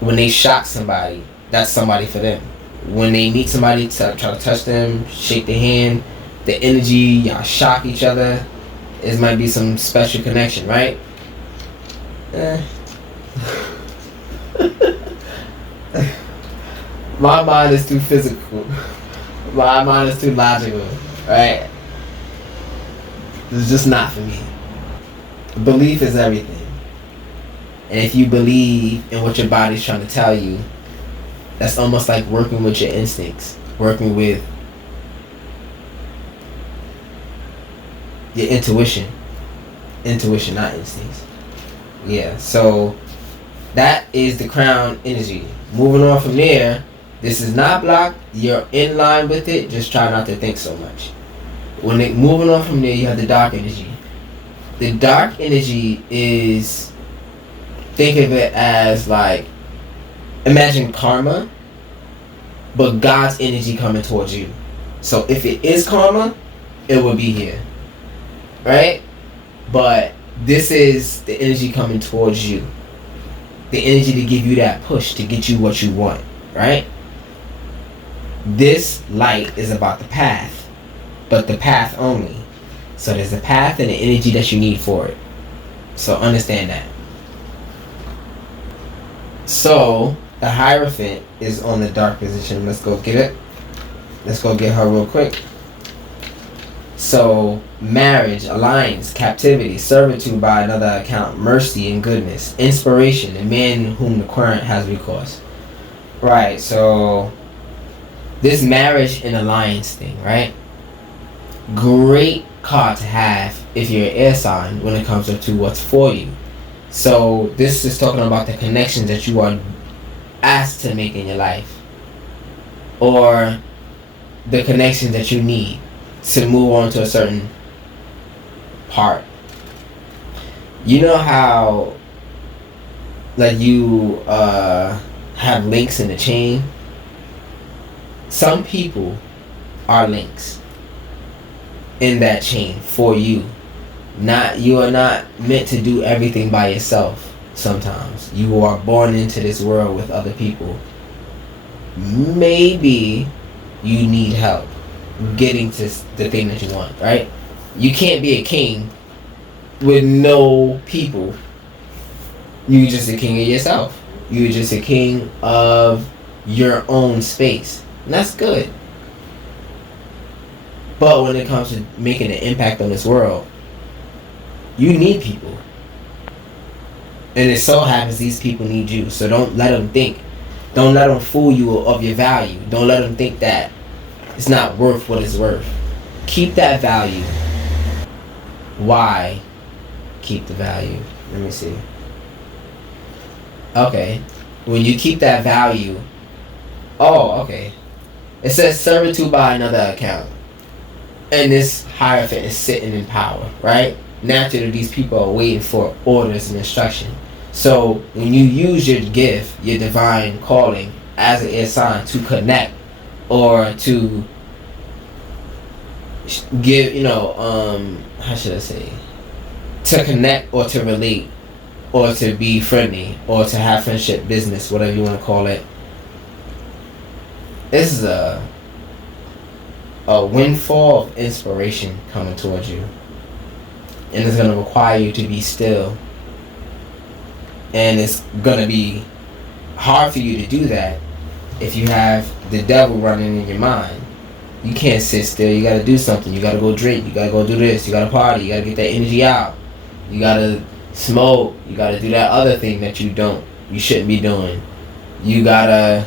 when they shock somebody, that's somebody for them. When they meet somebody, try to touch them, shake their hand, the energy, y'all shock each other, it might be some special connection, right? My mind is too physical. My mind is too logical, right? It's just not for me. Belief is everything. And if you believe in what your body's trying to tell you, that's almost like working with your instincts, working with your intuition. Intuition, not instincts. Yeah, so that is the crown energy. Moving on from there, this is not blocked. You're in line with it. Just try not to think so much. Moving on from there, you have the dark energy. The dark energy is, think of it as like, imagine karma, but God's energy coming towards you. So if it is karma, it will be here, right? But this is the energy coming towards you. The energy to give you that push to get you what you want, right? This light is about the path, but the path only. So there's a path and the energy that you need for it. So understand that. So the Hierophant is on the dark position. Let's go get it. Let's go get her real quick. So marriage, alliance, captivity, servitude by another account, mercy and goodness, inspiration, a man whom the current has recourse. Right, so this marriage and alliance thing, right? Great card to have if you're an air sign when it comes to what's for you. So this is talking about the connections that you are asked to make in your life, or the connections that you need to move on to a certain part. You know how like you have links in the chain? Some people are links in that chain for you. You are not meant to do everything by yourself. Sometimes you are born into this world with other people. Maybe you need help getting to the thing that you want, right? You can't be a king with no people. You're just a king of yourself. You're just a king of your own space. And that's good. But when it comes to making an impact on this world, you need people. And it so happens these people need you. So don't let them think. Don't let them fool you of your value. Don't let them think that it's not worth what it's worth. Keep that value. Why keep the value? Let me see. Okay. When you keep that value. Oh, okay. It says servitude by another account. And this Hierophant is sitting in power, right? Naturally, these people are waiting for orders and instruction. So when you use your gift, your divine calling as an air sign to connect or to give, how should I say, to connect or to relate or to be friendly or to have friendship, business, whatever you want to call it, this is a windfall of inspiration coming towards you. And it's going to require you to be still. And it's going to be hard for you to do that if you have the devil running in your mind. You can't sit still. You got to do something. You got to go drink. You got to go do this. You got to party. You got to get that energy out. You got to smoke. You got to do that other thing that you shouldn't be doing. You got to,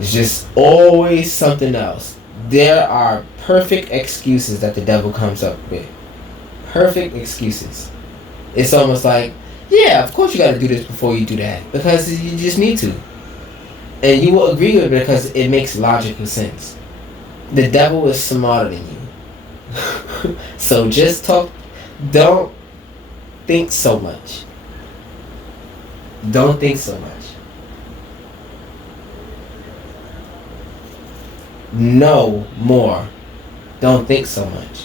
it's just always something else. There are perfect excuses that the devil comes up with. Perfect excuses. It's almost like, yeah, of course you got to do this before you do that, because you just need to, and you will agree with it because it makes logical sense. The devil is smarter than you. So just talk. Don't think so much. Don't think so much. Know more. Don't think so much.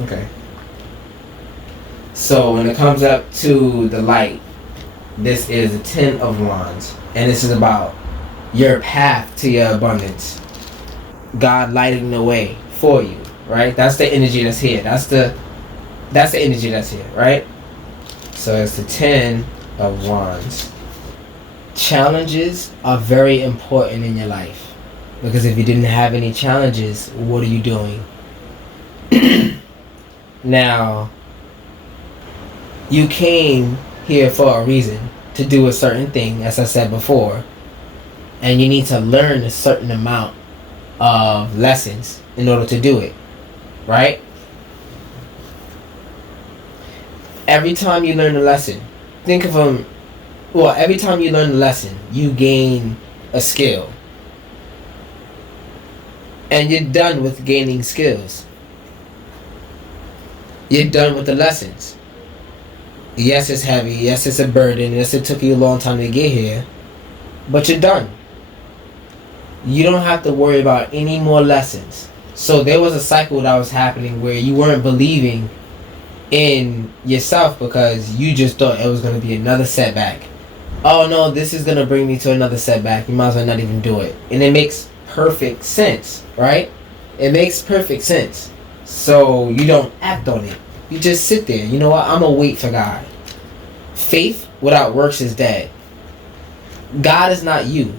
Okay. So when it comes up to the light, this is the 10 of Wands. And this is about your path to your abundance. God lighting the way for you, right? That's the energy that's here. That's the energy that's here, right? So it's the 10 of Wands. Challenges are very important in your life. Because if you didn't have any challenges, what are you doing? Now, you came here for a reason, to do a certain thing, as I said before, and you need to learn a certain amount of lessons in order to do it, right? Every time you learn a lesson, think of them. Well, every time you learn a lesson, you gain a skill, and you're done with gaining skills. You're done with the lessons. Yes, it's heavy. Yes, it's a burden. Yes, it took you a long time to get here. But you're done. You don't have to worry about any more lessons. So there was a cycle that was happening where you weren't believing in yourself because you just thought it was going to be another setback. Oh no, this is going to bring me to another setback. You might as well not even do it. And it makes perfect sense, right? It makes perfect sense. So you don't act on it. You just sit there. You know what? I'm going to wait for God. Faith without works is dead. God is not you,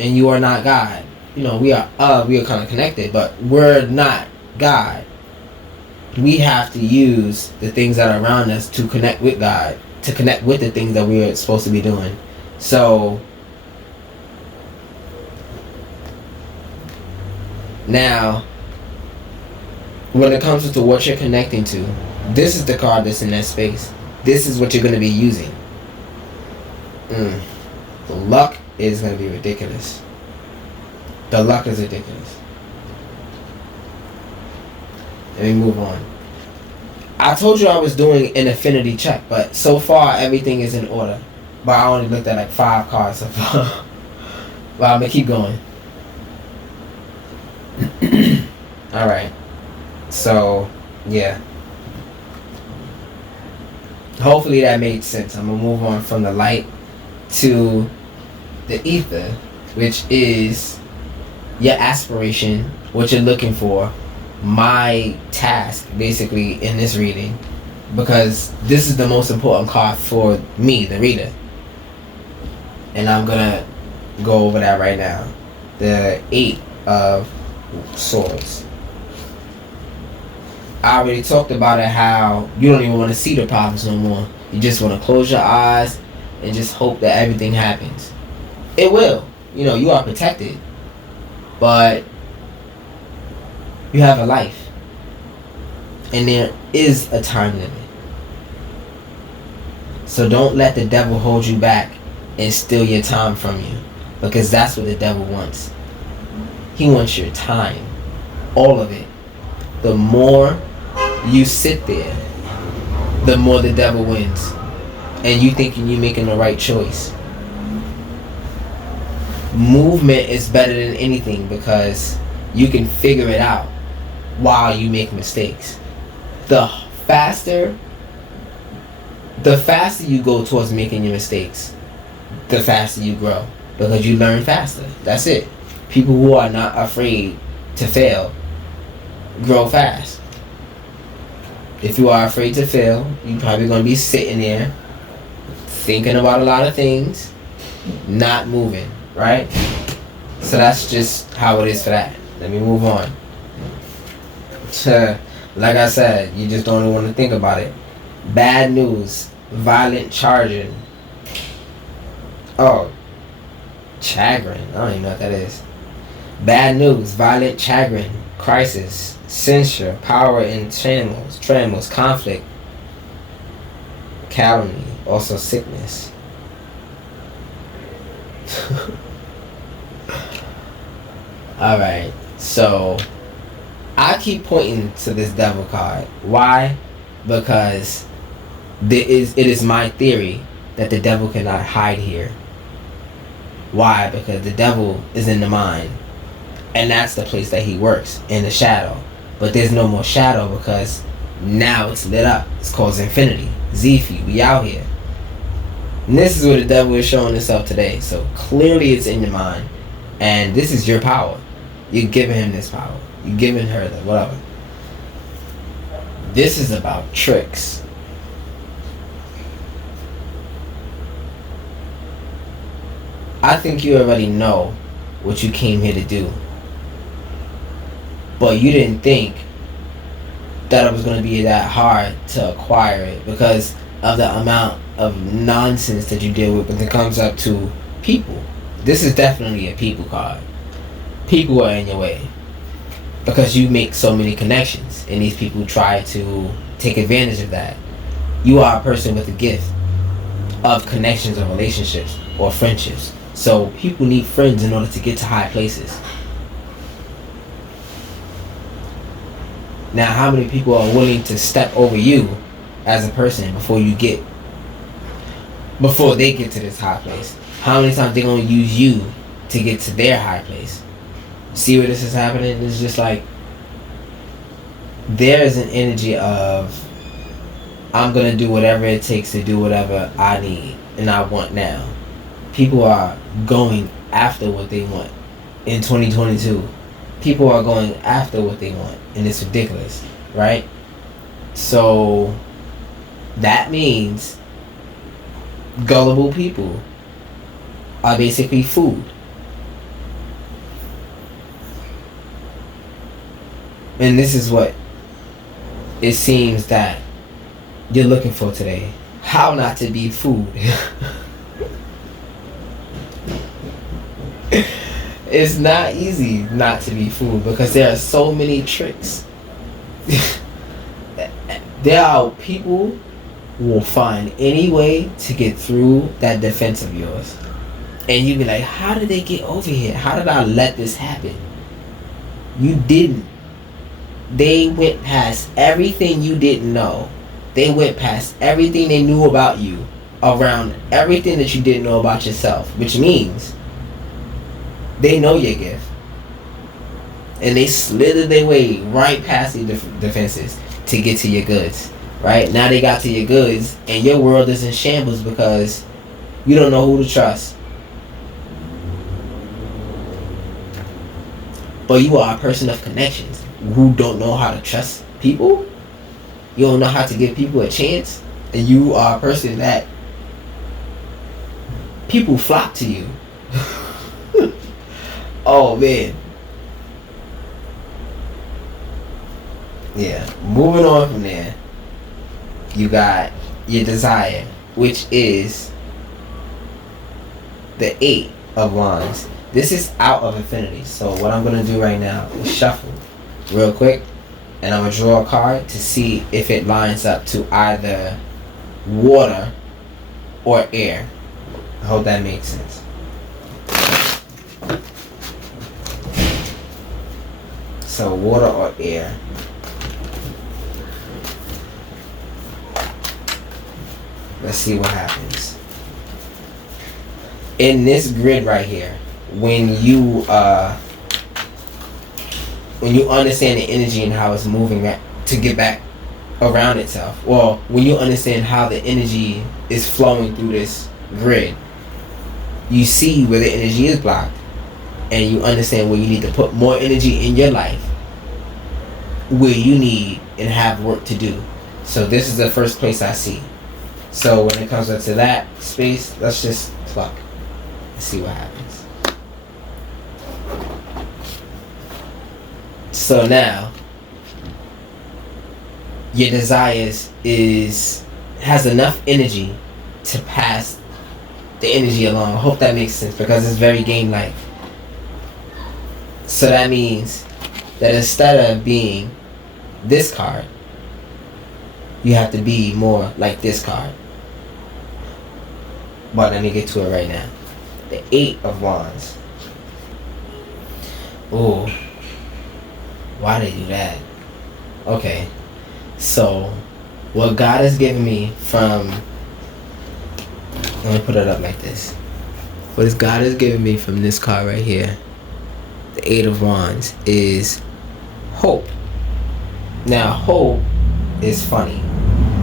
and you are not God. You know, we are kind of connected, but we're not God. We have to use the things that are around us to connect with God, to connect with the things that we're supposed to be doing. So now, when it comes to what you're connecting to, this is the card that's in that space. This is what you're going to be using. The luck is going to be ridiculous. The luck is ridiculous. Let me move on. I told you I was doing an affinity check, but so far everything is in order. But I only looked at like 5 cards so far. But I'm going to keep going. Alright. So, yeah. Hopefully that made sense. I'm going to move on from the light to the ether, which is your aspiration, what you're looking for. My task, basically, in this reading, because this is the most important card for me, the reader. And I'm going to go over that right now. The 8 of Swords. I already talked about it, how you don't even want to see the problems no more. You just want to close your eyes and just hope that everything happens. It will. You know, you are protected. But you have a life. And there is a time limit. So don't let the devil hold you back and steal your time from you. Because that's what the devil wants. He wants your time. All of it. The more you sit there, the more the devil wins. And you thinking you're making the right choice. Movement is better than anything because you can figure it out while you make mistakes. The faster you go towards making your mistakes, the faster you grow. Because you learn faster. That's it. People who are not afraid to fail grow fast. If you are afraid to fail, you're probably going to be sitting there thinking about a lot of things, not moving, right? So that's just how it is for that. Let me move on. Like I said, you just don't want to think about it. Bad news. Violent charging. Oh. Chagrin. I don't even know what that is. Bad news. Violent chagrin. Crisis. Censure. Power in trammels. Conflict. Calumny. Also sickness. Alright. So I keep pointing to this devil card. Why? Because it is my theory that the devil cannot hide here. Why? Because the devil is in the mind. And that's the place that he works, in the shadow. But there's no more shadow because now it's lit up. It's called Zin-Finity. Zephy, we out here. And this is where the devil is showing himself today. So clearly it's in your mind. And this is your power. You're giving him this power. You're giving her the whatever. This is about tricks. I think you already know what you came here to do. But you didn't think that it was going to be that hard to acquire it because of the amount of nonsense that you deal with when it comes up to people. This is definitely a people card. People are in your way because you make so many connections, and these people try to take advantage of that. You are a person with a gift of connections or relationships or friendships. So people need friends in order to get to high places. Now, how many people are willing to step over you as a person before they get to this high place? How many times they gonna use you to get to their high place? See where this is happening? It's just like there is an energy of I'm gonna do whatever it takes to do whatever I need and I want now. People are going after what they want in 2022. People are going after what they want, and it's ridiculous, right? So that means gullible people are basically food. And this is what it seems that you're looking for today. How not to be food. It's not easy not to be food because there are so many tricks. There are people who will find any way to get through that defense of yours. And you be like, how did they get over here? How did I let this happen? You didn't. They went past everything you didn't know. They went past everything they knew about you, around everything that you didn't know about yourself, which means they know your gift. And they slithered their way right past your defenses to get to your goods. Right? Now they got to your goods and your world is in shambles because you don't know who to trust. But you are a person of connections who don't know how to trust people. You don't know how to give people a chance. And you are a person that people flock to you. Oh man. Yeah. Moving on from there. You got your desire, which is the 8 of Wands. This is out of infinity. So what I'm going to do right now is shuffle real quick. And I'm going to draw a card to see if it lines up to either water or air. I hope that makes sense. So water or air. Let's see what happens. In this grid right here, when you understand the energy and how it's moving to get back around itself, well, when you understand how the energy is flowing through this grid, you see where the energy is blocked, and you understand where you need to put more energy in your life, where you need and have work to do. So this is the first place I see. So when it comes up to that space, let's just pluck and see what happens. So now your desires has enough energy to pass the energy along. I hope that makes sense because it's very game-like. So that means that instead of being this card, you have to be more like this card. But let me get to it right now. The 8 of Wands. Ooh. Why did they do that? Okay. So, what God has given me from... Let me put it up like this. What God has given me from this card right here, the 8 of Wands, is hope. Now, hope is funny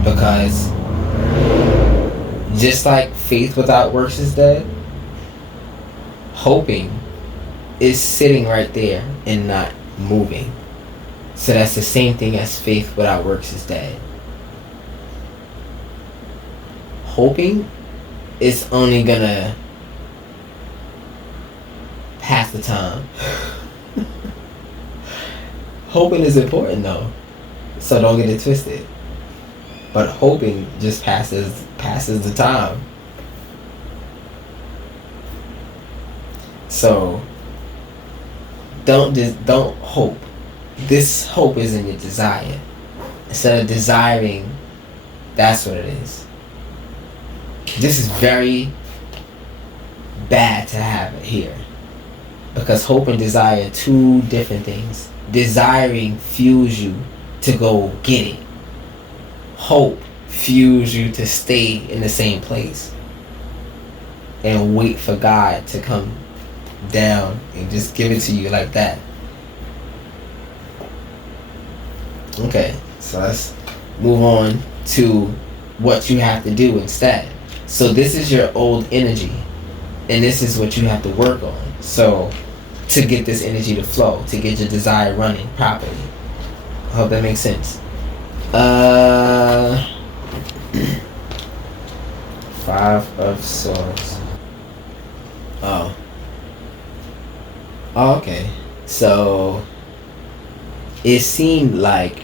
because just like faith without works is dead, hoping is sitting right there and not moving. So that's the same thing as faith without works is dead. Hoping is only gonna pass the time. Hoping is important though. So don't get it twisted. But hoping just passes the time. So don't hope. This hope isn't your desire. Instead of desiring, that's what it is. This is very bad to have it here. Because hope and desire are two different things. Desiring fuels you to go get it. Hope fuels you to stay in the same place and wait for God to come down and just give it to you like that. Okay, so let's move on to what you have to do instead. So this is your old energy, and this is what you have to work on. So to get this energy to flow, to get your desire running properly. I hope that makes sense. 5 of Swords. Oh, okay. So it seemed like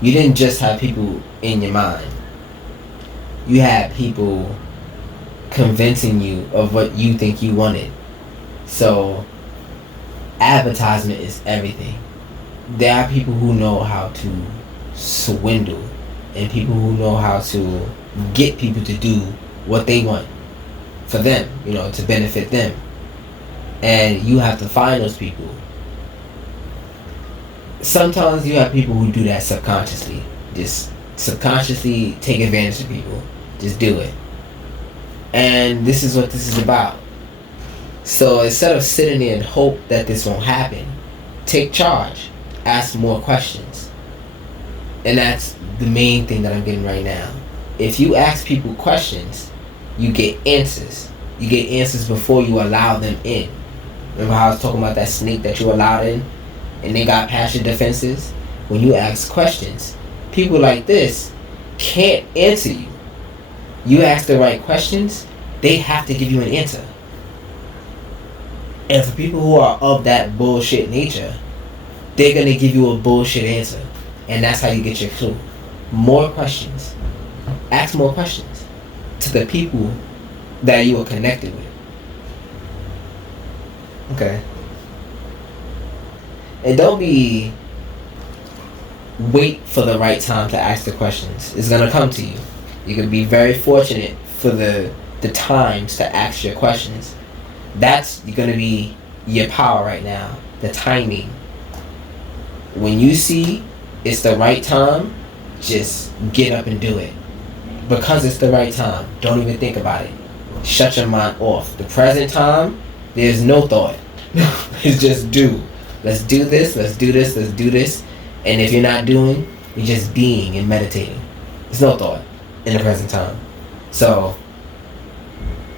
you didn't just have people in your mind. You had people convincing you of what you think you wanted. So advertisement is everything. There are people who know how to swindle and people who know how to get people to do what they want for them, to benefit them. And you have to find those people. Sometimes you have people who do that subconsciously. Just subconsciously take advantage of people. Just do it. And this is what this is about. So instead of sitting there and hope that this won't happen, take charge. Ask more questions. And that's the main thing that I'm getting right now. If you ask people questions, you get answers. You get answers before you allow them in. Remember how I was talking about that snake that you allowed in? And they got past your defenses? When you ask questions, people like this can't answer you. You ask the right questions, they have to give you an answer. And for people who are of that bullshit nature, they're going to give you a bullshit answer. And that's how you get your clue. More questions. Ask more questions to the people that you are connected with. Okay. And don't wait for the right time to ask the questions. It's going to come to you. You're going to be very fortunate for the times to ask your questions. That's going to be your power right now. The timing. When you see it's the right time, just get up and do it. Because it's the right time. Don't even think about it. Shut your mind off. The present time, there's no thought. It's just do. Let's do this, let's do this, let's do this. And if you're not doing, you're just being and meditating. There's no thought in the present time. So,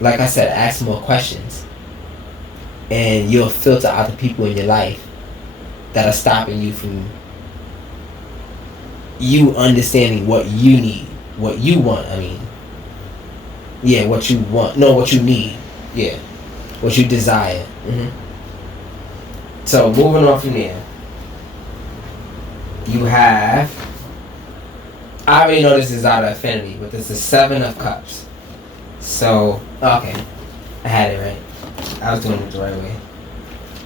like I said, ask more questions. And you'll filter out the people in your life that are stopping you from you understanding what you need. What you want, I mean. Yeah, what you want. No, what you need. Yeah. What you desire. So, moving on from there. You have... I already know this is out of affinity, but this is 7 of Cups. So, okay. I had it right. I was doing it the right way.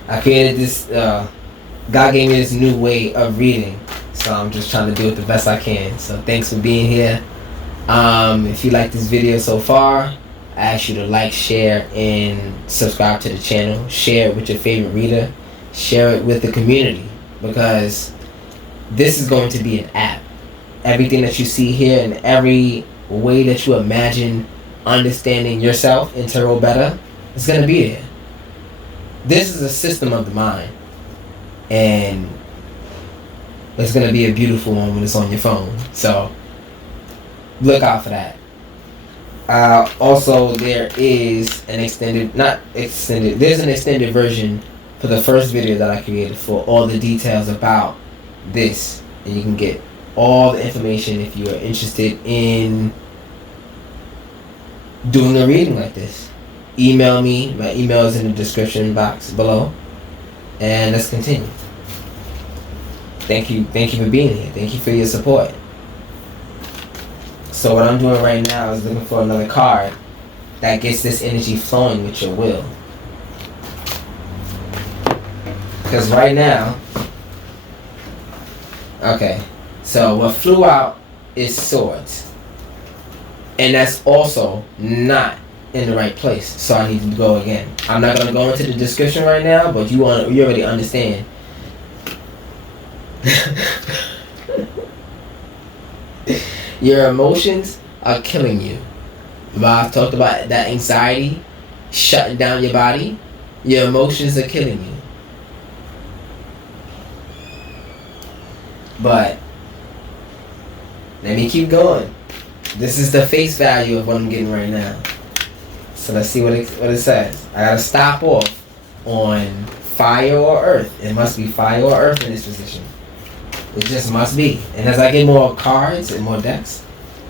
I created this... God gave me this new way of reading. So, I'm just trying to do it the best I can. So, thanks for being here. If you like this video so far, I ask you to like, share, and subscribe to the channel. Share it with your favorite reader. Share it with the community. Because this is going to be an app. Everything that you see here and every way that you imagine understanding yourself in tarot better is going to be there. This is a system of the mind. And it's going to be a beautiful one when it's on your phone. So, look out for that. Also, there is an there's an extended version for the first video that I created for all the details about this. And you can get all the information if you are interested in doing a reading like this. Email me. My email is in the description box below. And let's continue. Thank you for being here. Thank you for your support. So what I'm doing right now is looking for another card that gets this energy flowing with your will. Because right now, okay, so what flew out is swords. And that's also not in the right place. So I need to go again. I'm not going to go into the description right now, but you already understand. Your emotions are killing you. But I've talked about that anxiety shutting down your body. Your emotions are killing you. But let me keep going. This is the face value of what I'm getting right now. So let's see what it says. I gotta stop off on fire or earth. It must be fire or earth in this position. It just must be. And as I get more cards and more decks,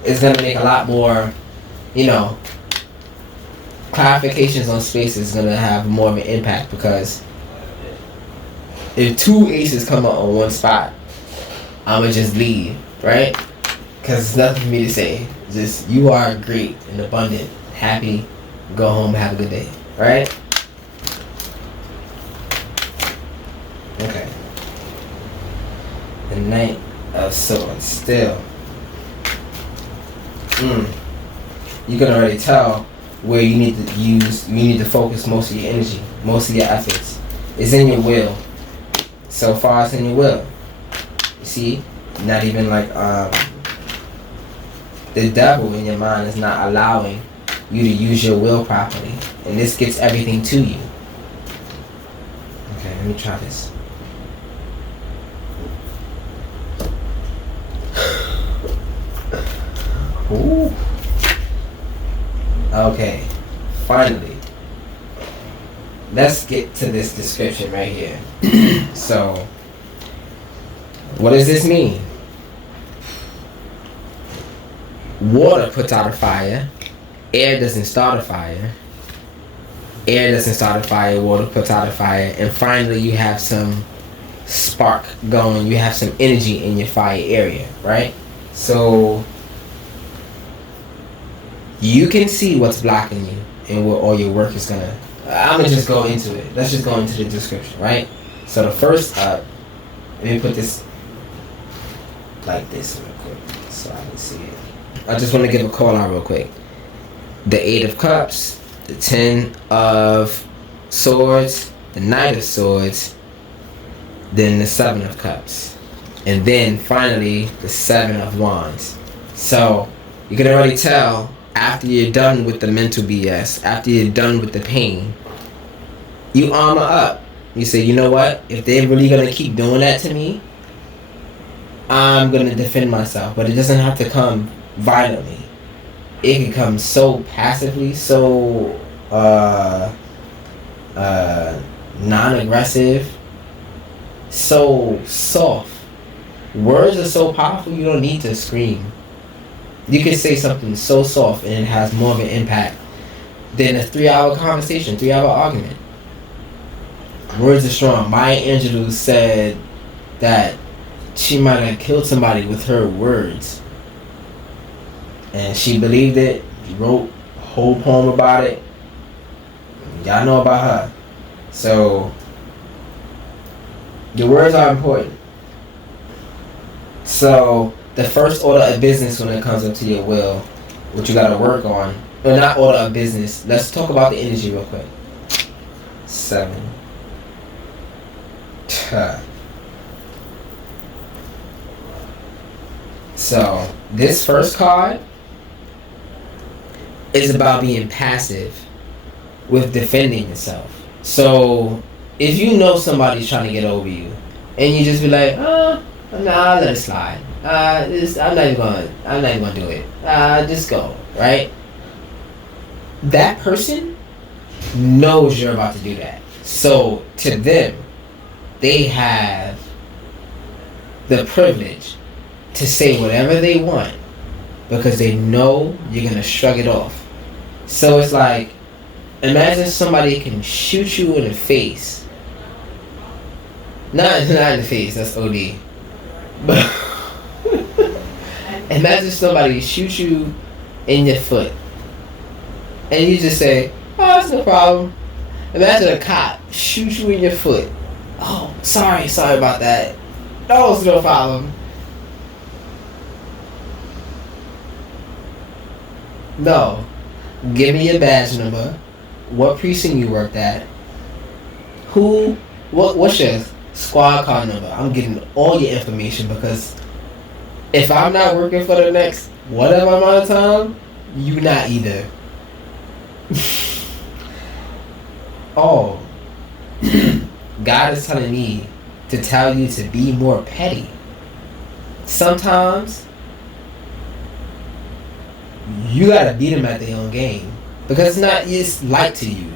it's gonna make a lot more, clarifications on spaces is gonna have more of an impact, because if two aces come up on one spot, I'ma just leave, right? Because there's nothing for me to say. Just, you are great and abundant, happy, go home, have a good day, right? Okay. The Knight of Swords, still. You can already tell where you need to focus most of your energy, most of your efforts. It's in your will. So far it's in your will. You see? Not even like, the devil in your mind is not allowing you to use your will properly. And this gets everything to you. Okay, let me try this. Ooh. Okay, finally. Let's get to this description right here. So, what does this mean? Water puts out a fire. Air doesn't start a fire. Air doesn't start a fire. Water puts out a fire. And finally, you have some spark going. You have some energy in your fire area, right? So, you can see what's blocking you and what all your work is gonna. I'm gonna just go into it. Let's just go into the description, right? So the first let me put this like this real quick so I can see it. I just want to give a call out real quick. The 8 of Cups, the 10 of Swords, the Knight of Swords, then the 7 of Cups, and then finally the 7 of Wands. So you can already tell, after you're done with the mental BS, after you're done with the pain, you armor up. You say, you know what? If they're really going to keep doing that to me, I'm going to defend myself. But it doesn't have to come violently. It can come so passively, so non-aggressive, so soft. Words are so powerful, you don't need to scream. You can say something so soft and it has more of an impact than a 3-hour conversation, 3-hour argument. Words are strong. Maya Angelou said that she might have killed somebody with her words. And she believed it, wrote a whole poem about it. Y'all know about her. So, your words are important. So, the first order of business when it comes up to your will, what you gotta work on, or not order of business, let's talk about the energy real quick. 7. So, this first card is about being passive with defending yourself. So, if you know somebody's trying to get over you, and you just be like, nah, I'll let it slide. I'm not even gonna do it. Just go, right? That person knows you're about to do that. So, to them, they have the privilege to say whatever they want because they know you're gonna shrug it off. So it's like, imagine somebody can shoot you in the face Not in the face, that's OD. But imagine somebody shoot you in your foot. And you just say, oh, it's no problem. Imagine a cop shoot you in your foot. Oh, sorry about that. No, it's no problem. No. Give me your badge number. What precinct you worked at. What's your squad car number? I'm getting all your information because if I'm not working for the next whatever amount of time, you not either. Oh. God is telling me to tell you to be more petty. Sometimes you gotta beat them at their own game because it's light to you.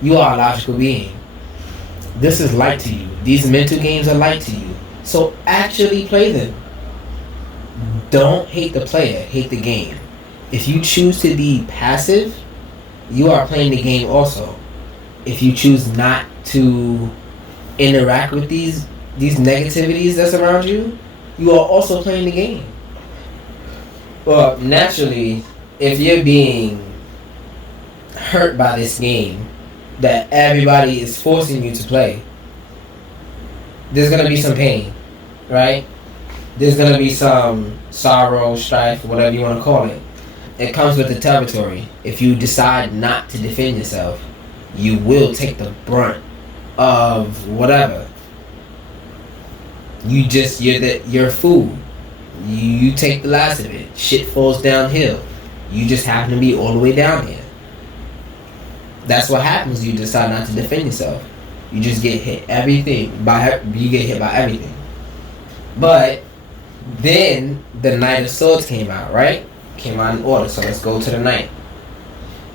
You are a logical being. This is light to you. These mental games are light to you. So actually play them. Don't hate the player, hate the game. If you choose to be passive, you are playing the game also. If you choose not to interact with these negativities that's around you, you are also playing the game. Well, naturally, if you're being hurt by this game that everybody is forcing you to play, there's going to be some pain, right? There's going to be some sorrow, strife, whatever you want to call it. It comes with the territory. If you decide not to defend yourself, you will take the brunt of whatever. You're food. You take the last of it. Shit falls downhill. You just happen to be all the way down here. That's what happens when you decide not to defend yourself. You just get hit you get hit by everything. But then the Knight of Swords came out, right? Came out in order, so let's go to the Knight.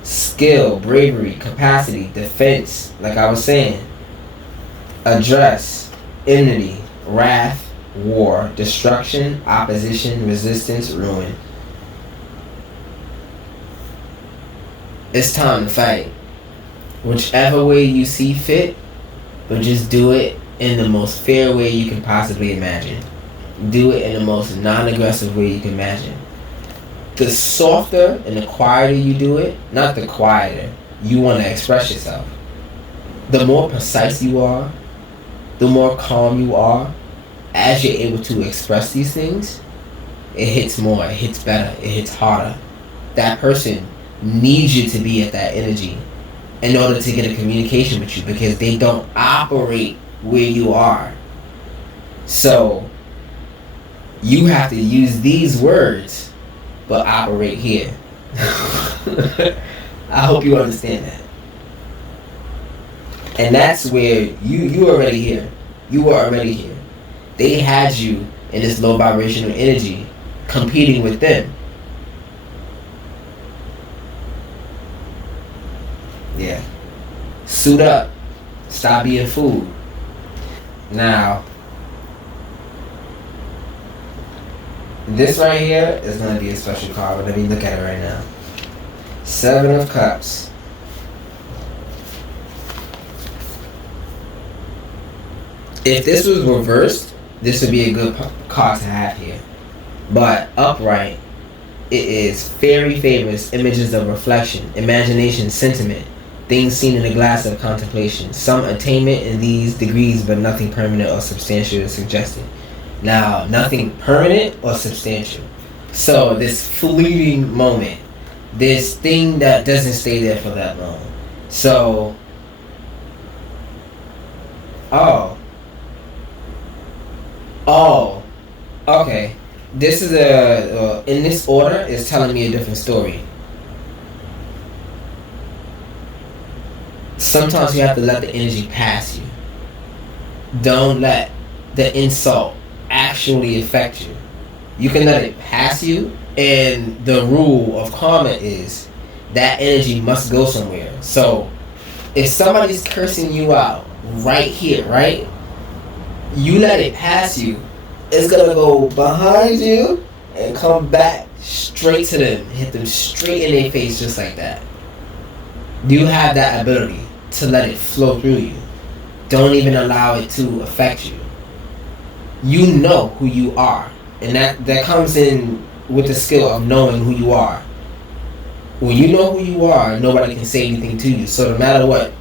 Skill, bravery, capacity, defense, like I was saying. Address, enmity, wrath, war, destruction, opposition, resistance, ruin. It's time to fight. Whichever way you see fit, but just do it in the most fair way you can possibly imagine. Do it in the most non-aggressive way you can imagine. The softer and the quieter you do it, not the quieter, you want to express yourself. The more precise you are, the more calm you are, as you're able to express these things, it hits more, it hits better, it hits harder. That person needs you to be at that energy in order to get a communication with you because they don't operate where you are. So you have to use these words but operate here. I hope you understand that. And that's where you already here. You were already here. They had you in this low vibrational energy competing with them. Yeah. Suit up. Stop being fooled. Now, this right here is going to be a special card, but let me look at it right now. 7 of Cups. If this was reversed, this would be a good card to have here. But upright, it is fairy favors, images of reflection, imagination, sentiment, things seen in a glass of contemplation. Some attainment in these degrees, but nothing permanent or substantial is suggested. Now, nothing permanent or substantial. So this fleeting moment, this thing that doesn't stay there for that long. So, okay. This is in this order, it's telling me a different story. Sometimes you have to let the energy pass you. Don't let the insult actually affect you. You can let it pass you, and the rule of karma is that energy must go somewhere. So if somebody's cursing you out right here, right? You let it pass you, it's gonna go behind you and come back straight to them, hit them straight in their face just like that. You have that ability to let it flow through you. Don't even allow it to affect you. You know who you are. And that comes in with the skill of knowing who you are. When you know who you are, nobody can say anything to you. So no matter what,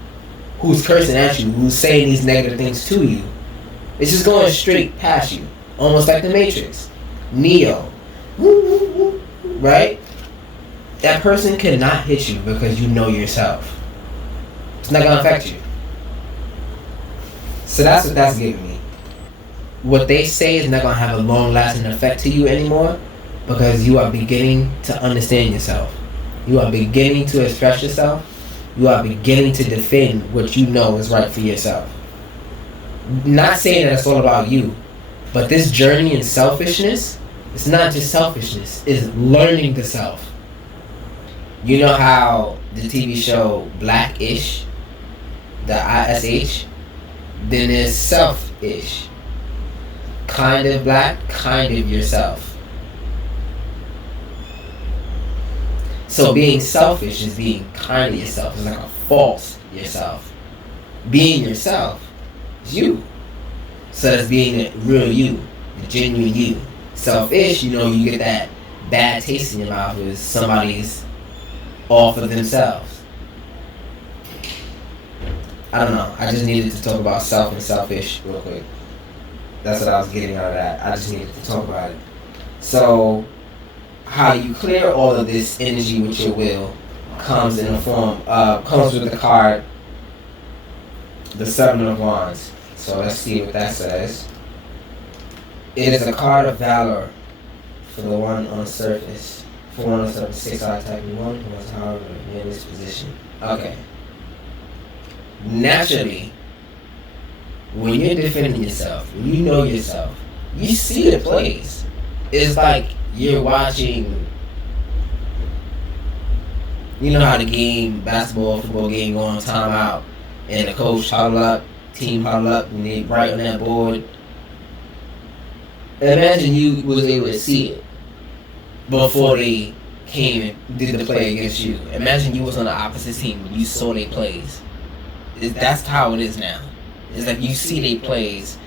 who's cursing at you, who's saying these negative things to you, it's just going straight past you. Almost like the Matrix. Neo. Right? That person cannot hit you because you know yourself. It's not going to affect you. So that's what that's giving me. What they say is not going to have a long-lasting effect to you anymore because you are beginning to understand yourself. You are beginning to express yourself. You are beginning to defend what you know is right for yourself. Not saying that it's all about you, but this journey in selfishness, it's not just selfishness, it's learning the self. You know how the TV show Black-ish, the ISH, then there's self-ish. Kind of black, kind of yourself. So being selfish is being kind of yourself. It's like a false yourself. Being yourself is you. So that's being a real you, the genuine you. Selfish, you know, you get that bad taste in your mouth when somebody's all for themselves. I don't know. I just needed to talk about self and selfish real quick. That's what I was getting out of that. I just needed to talk about it. So, how you clear all of this energy with your will comes in the form of, comes with the card, the Seven of Wands. So let's see what that says. It is a card of valor for the one on the surface. For one on the surface, 6-eye type 1 who was however in this position. Okay. Naturally, when you're defending yourself, when you know yourself, you see the plays. It's like you're watching, you know how the game, basketball, football game go on timeout, and the coach huddle up, team huddle up, and they write on that board. Imagine you was able to see it before they came and did the play against you. Imagine you was on the opposite team when you saw their plays. That's how it is now. It's like you see their plays.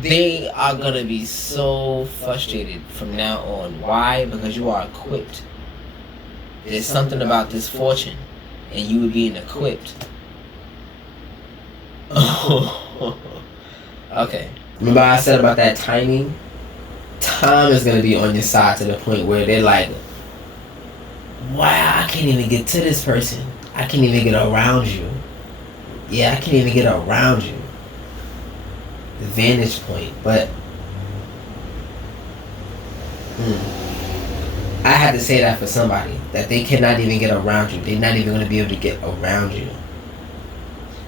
They are going to be so frustrated from now on. Why? Because you are equipped. There's something about this fortune and you being equipped. Okay. Remember I said about that timing? Time is going to be on your side to the point where they're like, wow, I can't even get to this person. I can't even get around you. Yeah, I can't even get around you. The vantage point. But I had to say that for somebody. That they cannot even get around you. They're not even going to be able to get around you.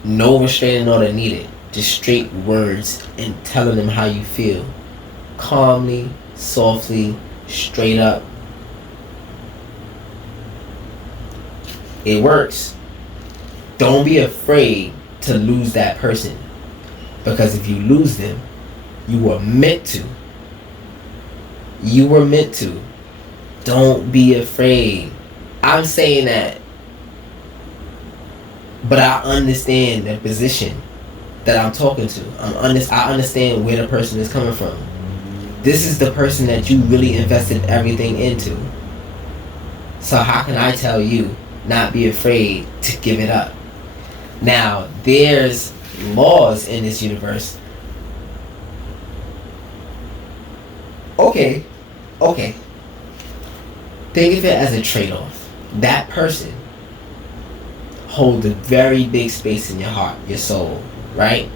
No restraining order needed. Just straight words and telling them how you feel. Calmly, softly, straight up. It works. Don't be afraid to lose that person. Because if you lose them, you were meant to. You were meant to. Don't be afraid. I'm saying that. But I understand the position that I'm talking to. I understand where the person is coming from. This is the person that you really invested everything into. So how can I tell you not be afraid to give it up? Now, there's laws in this universe. Okay. Think of it as a trade-off. That person holds a very big space in your heart, your soul, right?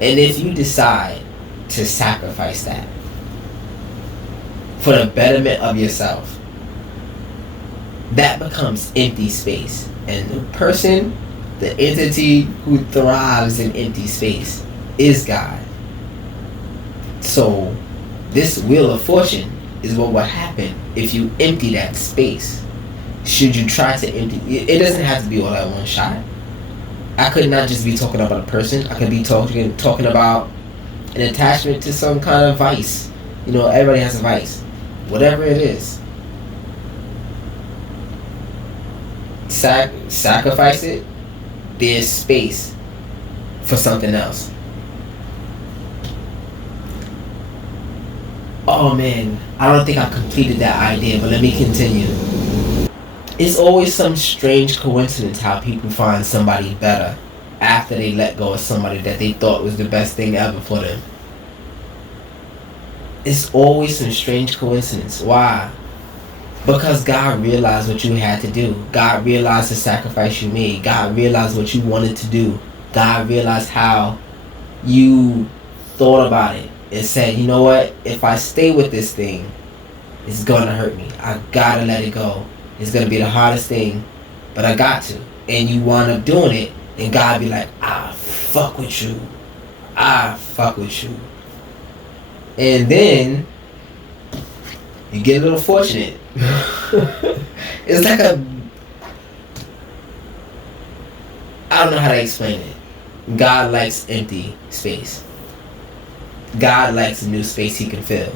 And if you decide to sacrifice that for the betterment of yourself, that becomes empty space. And the person, the entity who thrives in empty space is God. So this wheel of fortune is what will happen if you empty that space. Should you try to empty it, doesn't have to be all at one shot. I could not just be talking about a person. I could be talking about an attachment to some kind of vice. You know, everybody has a vice. Whatever it is. Sacrifice it. There's space for something else. Oh man, I don't think I completed that idea, but let me continue. It's always some strange coincidence how people find somebody better after they let go of somebody that they thought was the best thing ever for them. It's always some strange coincidence. Why? Because God realized what you had to do. God realized the sacrifice you made. God realized what you wanted to do. God realized how you thought about it and said, you know what? If I stay with this thing, it's gonna hurt me. I gotta let it go. It's gonna be the hardest thing, but I got to. And you wind up doing it, and God be like, I fuck with you. I fuck with you. And then you get a little fortunate. It's like I don't know how to explain it. God likes empty space. God likes a new space he can fill.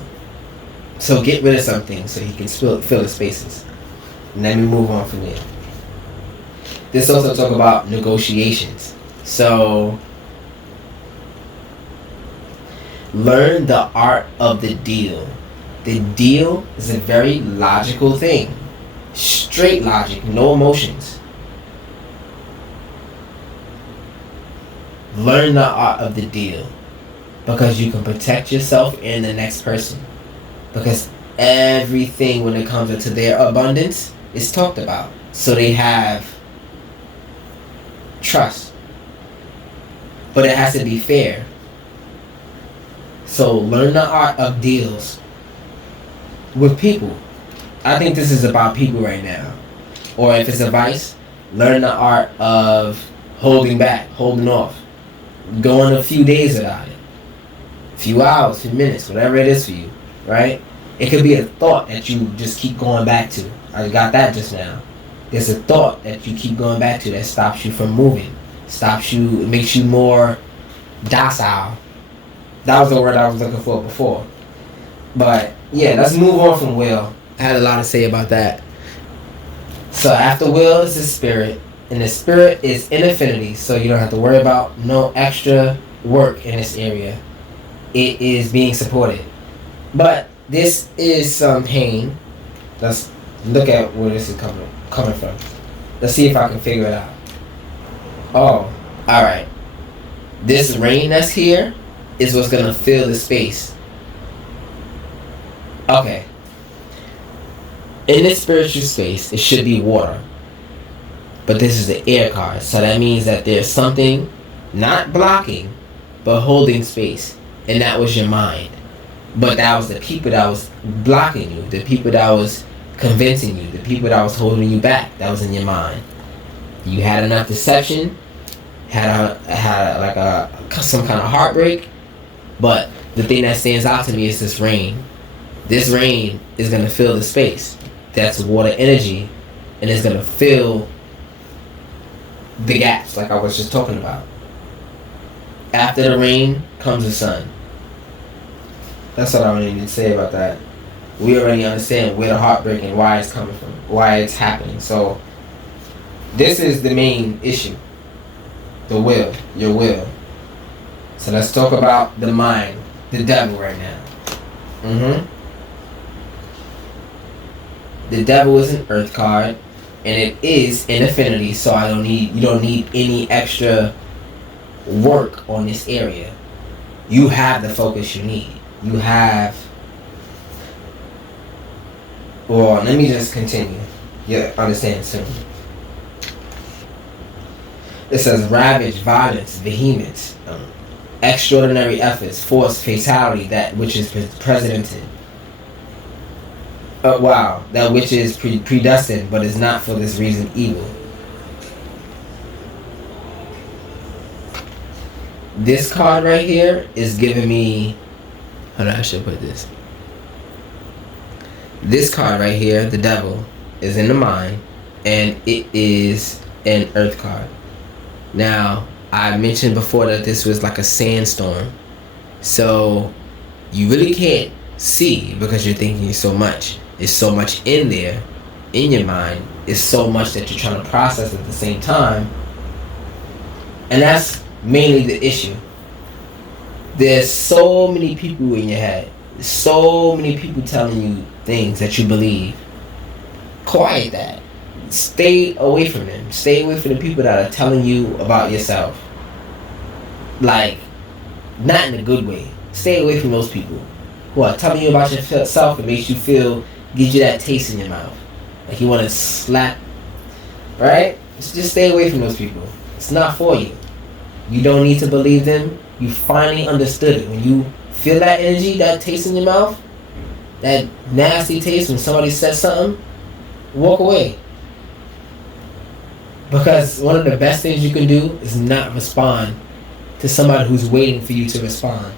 So get rid of something so he can fill the spaces. And let me move on from there. This also talk about negotiations. So learn the art of the deal. The deal is a very logical thing. Straight logic, no emotions. Learn the art of the deal. Because you can protect yourself and the next person. Because everything when it comes into their abundance is talked about. So they have trust. But it has to be fair. So learn the art of deals with people. I think this is about people right now. Or if it's advice, learn the art of holding back, holding off. Going a few days without it. A few hours, few minutes, whatever it is for you, right? It could be a thought that you just keep going back to. I got that just now. There's a thought that you keep going back to that stops you from moving. Stops you, it makes you more docile. That was the word I was looking for before. But yeah, let's move on from will. I had a lot to say about that. So after will is the spirit. And the spirit is in infinity. So you don't have to worry about no extra work in this area. It is being supported. But this is some pain. Let's look at where this is coming from. Let's see if I can figure it out. Oh, alright. This rain that's here is what's going to fill the space. Okay. In this spiritual space, it should be water. But this is the air card. So that means that there's something not blocking, but holding space. And that was your mind. But that was the people that was blocking you. The people that was convincing you. The people that was holding you back. That was in your mind. You had enough deception. Had some kind of heartbreak. But the thing that stands out to me is this rain. This rain is going to fill the space. That's water energy. And it's going to fill the gaps like I was just talking about. After the rain comes the sun. That's what I need to say about that. We already understand where the heartbreak and why it's coming from, why it's happening. So this is the main issue. The will, your will. So let's talk about the mind, the devil right now. The devil is an earth card. And it is in infinity, so you don't need any extra work on this area. You have the focus you need. You have. Well, let me just continue. You understand soon. It says ravage, violence, vehemence, extraordinary efforts, force, fatality, that which is precedented. Wow, that which is predestined, but is not for this reason evil. This card right here is giving me. Hold on, I should put this. This card right here, the devil, is in the mind, and it is an earth card. Now, I mentioned before that this was like a sandstorm, so you really can't see because you're thinking so much. There's so much in there, in your mind. It's so much that you're trying to process at the same time. And that's mainly the issue. There's so many people in your head. There's so many people telling you things that you believe. Quiet that. Stay away from them. Stay away from the people that are telling you about yourself. Like, not in a good way. Stay away from those people who are telling you about yourself and makes you feel, gives you that taste in your mouth. Like you want to slap. Right? Just stay away from those people. It's not for you. You don't need to believe them. You finally understood it. When you feel that energy, that taste in your mouth, that nasty taste when somebody says something, walk away. Because one of the best things you can do is not respond to somebody who's waiting for you to respond.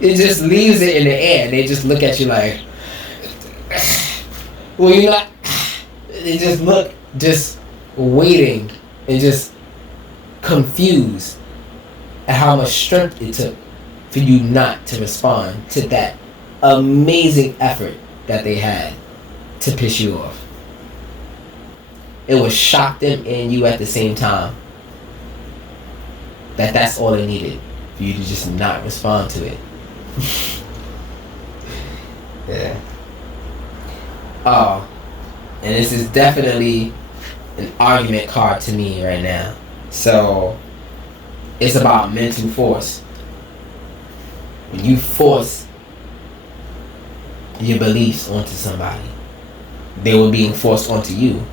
It just leaves it in the air. They just look at you like, well, you're not. They just look, just waiting and just confused at how much strength it took for you not to respond to that amazing effort that they had to piss you off. It would shock them and you at the same time. That's all they needed, for you to just not respond to it. Yeah. Oh, and this is definitely an argument card to me right now. So, it's about mental force. When you force your beliefs onto somebody, they were being forced onto you.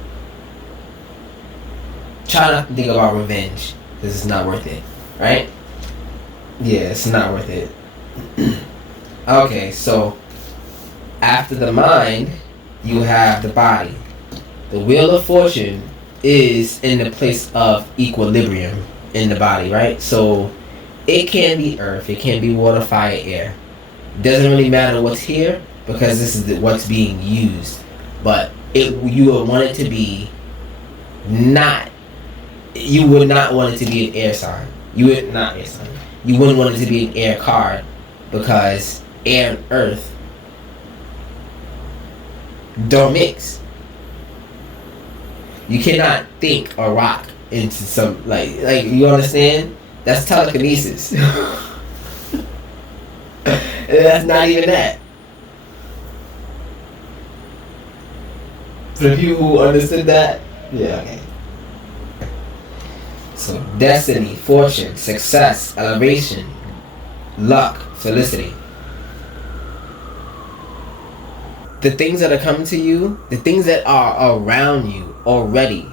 Try not to think about revenge, because it's not worth it, right? Yeah, it's not worth it. Okay, so after the mind, you have the body. The wheel of fortune is in the place of equilibrium in the body, right? So it can be earth, it can be water, fire, air. It doesn't really matter what's here because this is what's being used. But you would want it to be not. You would not want it to be an air sign. You would not air sign. You wouldn't want it to be an air card because air and earth don't mix. You cannot think or rock into some like you understand? That's telekinesis. That's not even that. For the people who understood that, yeah, okay. So destiny, fortune, success, elevation, luck, felicity. The things that are coming to you, the things that are around you already,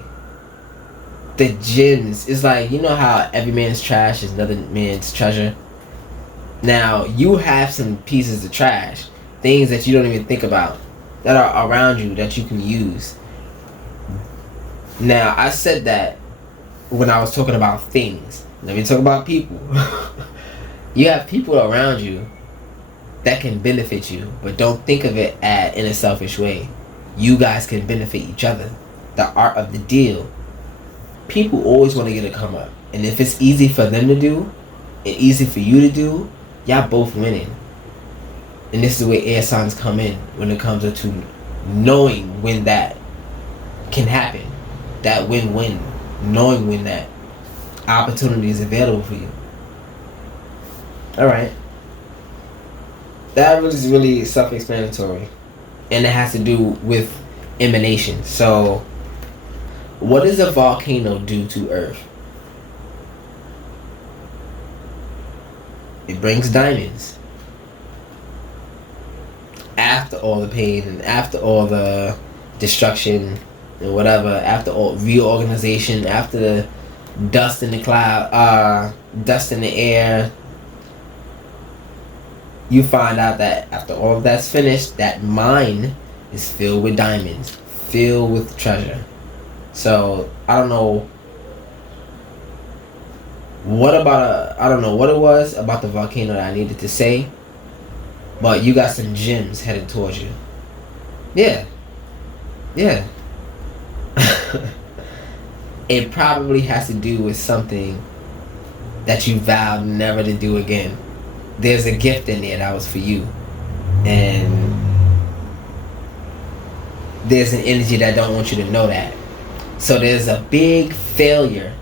the gems, is like, you know how every man's trash is another man's treasure? Now, you have some pieces of trash, things that you don't even think about, that are around you that you can use. Now, I said that when I was talking about things. Let me talk about people. You have people around you that can benefit you, but don't think of it in a selfish way. You guys can benefit each other. The art of the deal. People always want to get a come up, and if it's easy for them to do and easy for you to do, y'all both winning. And this is where air signs come in when it comes to knowing when that can happen. That win-win. Knowing when that opportunity is available for you. Alright. That was really self-explanatory. And it has to do with emanation. So, what does a volcano do to Earth? It brings diamonds. After all the pain and after all the destruction and whatever, after all reorganization, after the dust in the cloud, dust in the air, you find out that after all of that's finished, that mine is filled with diamonds, filled with treasure. So I don't know what it was about the volcano that I needed to say, but you got some gems headed towards you. Yeah. It probably has to do with something that you vowed never to do again. There's a gift in there that was for you, and there's an energy that don't want you to know that. So there's a big failure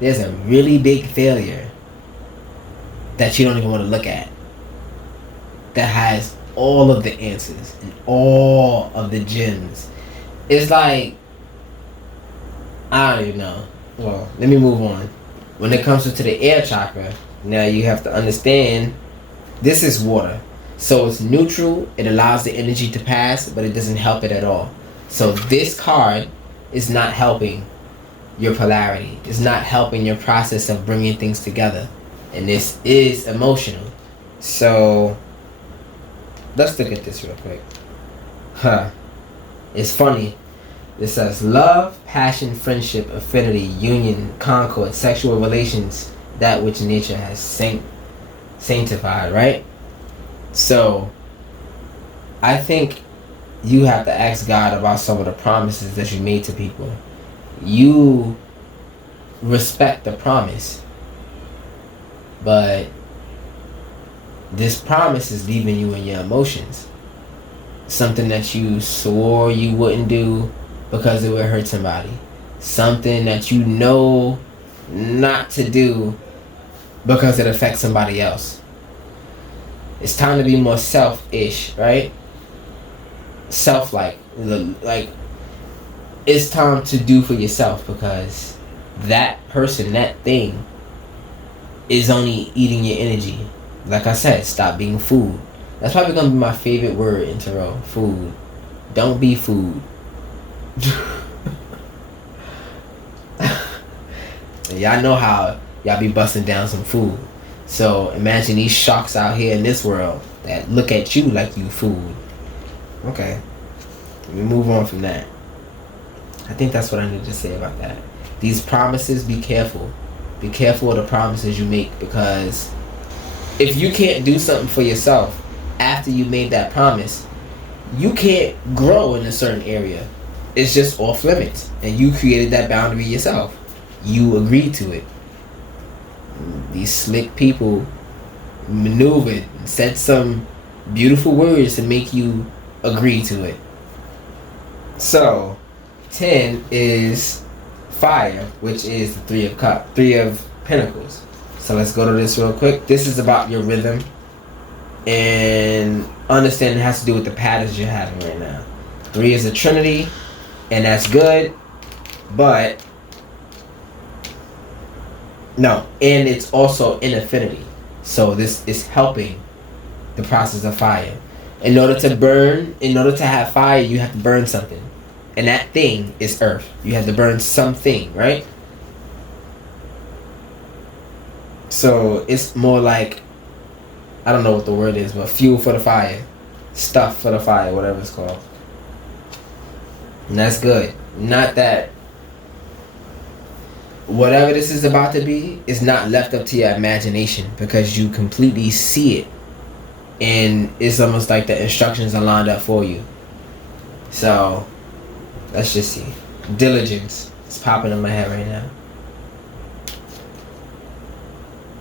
there's a really big failure that you don't even want to look at, that has all of the answers and all of the gems. It's like, I don't even know. Well, let me move on. When it comes to the air chakra, now you have to understand this is water. So it's neutral, it allows the energy to pass, but it doesn't help it at all. So this card is not helping your polarity. It's not helping your process of bringing things together. And this is emotional. So let's look at this real quick. It's funny. It says love, passion, friendship, affinity, union, concord, sexual relations, that which nature has sanctified, right? So I think you have to ask God about some of the promises that you made to people. You respect the promise, but this promise is leaving you in your emotions. Something that you swore you wouldn't do because it would hurt somebody. Something that you know not to do because it affects somebody else. It's time to be more selfish, right? Self-like. Like, it's time to do for yourself, because that person, that thing, is only eating your energy. Like I said, stop being food. That's probably going to be my favorite word in tarot. Food. Don't be food. Y'all know how y'all be busting down some food. So imagine these sharks out here in this world that look at you like you food. Okay. Let me move on from that. I think that's what I need to say about that. These promises, be careful. Be careful of the promises you make, because if you can't do something for yourself after you made that promise, you can't grow in a certain area. It's just off limits. And you created that boundary yourself. You agreed to it. These slick people maneuvered and said some beautiful words to make you agree to it. So 10 is fire, which is the three of pentacles. So let's go to this real quick. This is about your rhythm, and understand it has to do with the patterns you're having right now. 3 is a trinity, and that's good, but no, and it's also in affinity. So this is helping the process of fire. In order to have fire, you have to burn something. And that thing is earth. You have to burn something, right? So it's more like, I don't know what the word is, but fuel for the fire. Stuff for the fire, whatever it's called. And that's good. Not that whatever this is about to be is not left up to your imagination, because you completely see it. And it's almost like the instructions are lined up for you. So let's just see. Diligence. It's popping in my head right now.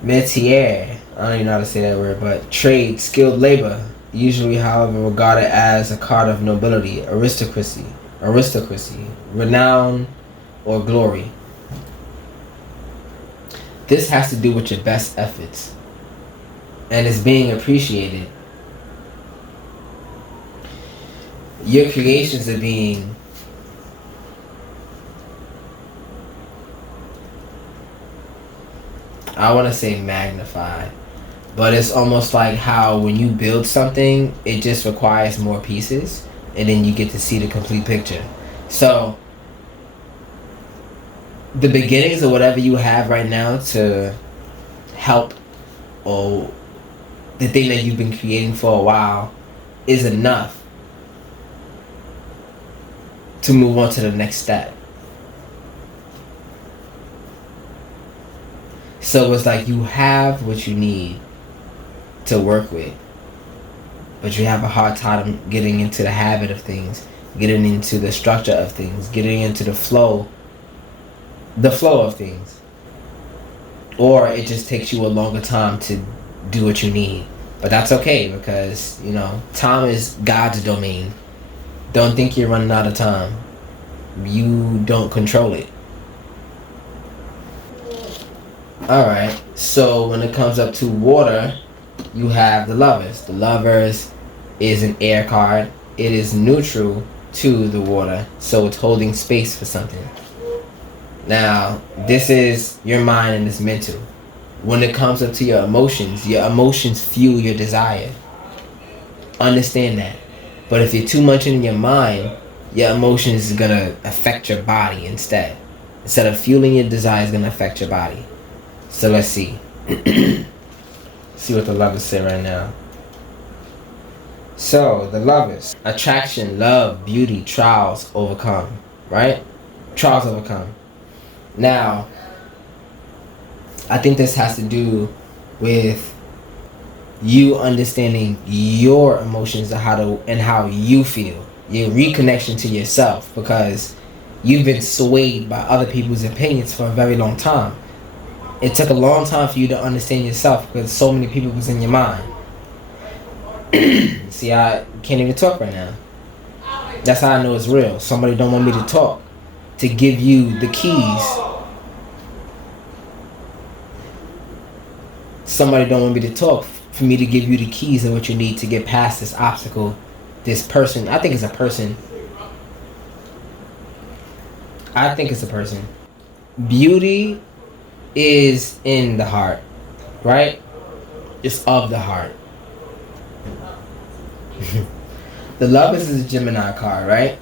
Métier. I don't even know how to say that word, but trade, skilled labor. Usually, however, regarded as a card of nobility, aristocracy, renown, or glory. This has to do with your best efforts, and it's being appreciated. Your creations are being I want to say magnified, but it's almost like how when you build something, it just requires more pieces, and then you get to see the complete picture. So the beginnings of whatever you have right now to help, or the thing that you've been creating for a while, is enough to move on to the next step. So it's like you have what you need to work with, but you have a hard time getting into the habit of things, getting into the structure of things, getting into the flow of things. Or it just takes you a longer time to do what you need. But that's okay, because, time is God's domain. Don't think you're running out of time. You don't control it. Alright, so when it comes up to water, you have the Lovers. The Lovers is an air card. It is neutral to the water, so it's holding space for something. Now, this is your mind and it's mental. When it comes up to your emotions fuel your desire. Understand that. But if you're too much in your mind, your emotions is gonna affect your body instead. Instead of fueling your desire, it's gonna affect your body. So let's see. See what the Lovers say right now. So, the Lovers. Attraction, love, beauty, trials overcome. Right? Trials overcome. Now, I think this has to do with you understanding your emotions and how you feel. Your reconnection to yourself, because you've been swayed by other people's opinions for a very long time. It took a long time for you to understand yourself because so many people was in your mind. See, I can't even talk right now. That's how I know it's real. Somebody don't want me to talk to give you the keys. Somebody don't want me to talk for me to give you the keys and what you need to get past this obstacle. This person, I think it's a person. I think it's a person. Beauty is in the heart, right? It's of the heart. The Lovers is a Gemini card, right?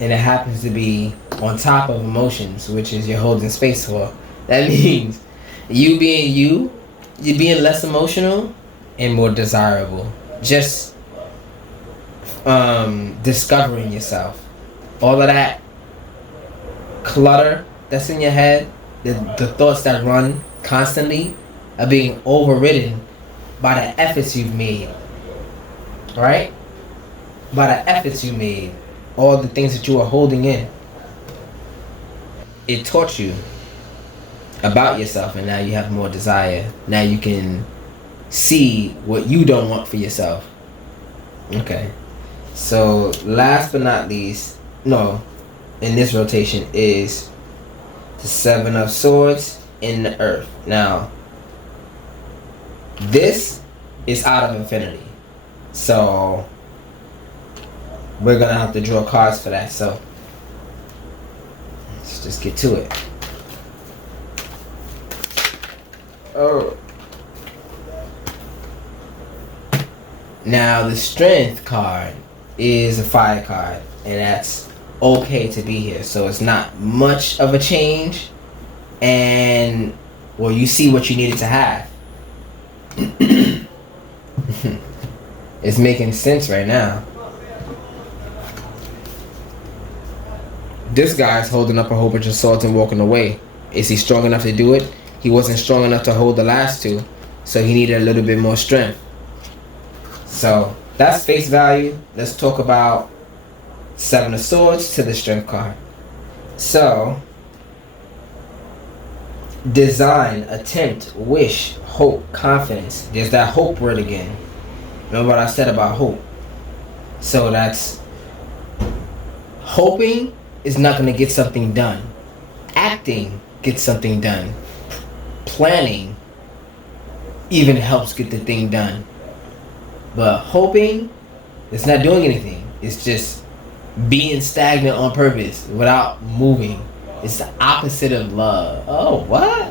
And it happens to be on top of emotions, which is you're holding space for. That means you being you, you're being less emotional and more desirable. Just discovering yourself. All of that clutter that's in your head, the thoughts that run constantly are being overridden by the efforts you've made. Right? By the efforts you made. All the things that you were holding in. It taught you about yourself, and now you have more desire. Now you can see what you don't want for yourself. Okay. So last but not least, no, in this rotation is the Seven of Swords in the Earth. Now, this is out of infinity. So we're gonna have to draw cards for that. So let's just get to it. Oh. Now the Strength card is a fire card, and that's okay to be here. So it's not much of a change, and well, you see what you needed to have. It's making sense right now. This guy's holding up a whole bunch of swords and walking away. Is he strong enough to do it? He wasn't strong enough to hold the last two, so he needed a little bit more strength. So that's face value. Let's talk about Seven of Swords to the Strength card. So, design, attempt, wish, hope, confidence. There's that hope word again. Remember what I said about hope? So that's hoping is not going to get something done. Acting gets something done. Planning even helps get the thing done. But hoping, it's not doing anything. It's just being stagnant on purpose without moving. It's the opposite of love. Oh, what?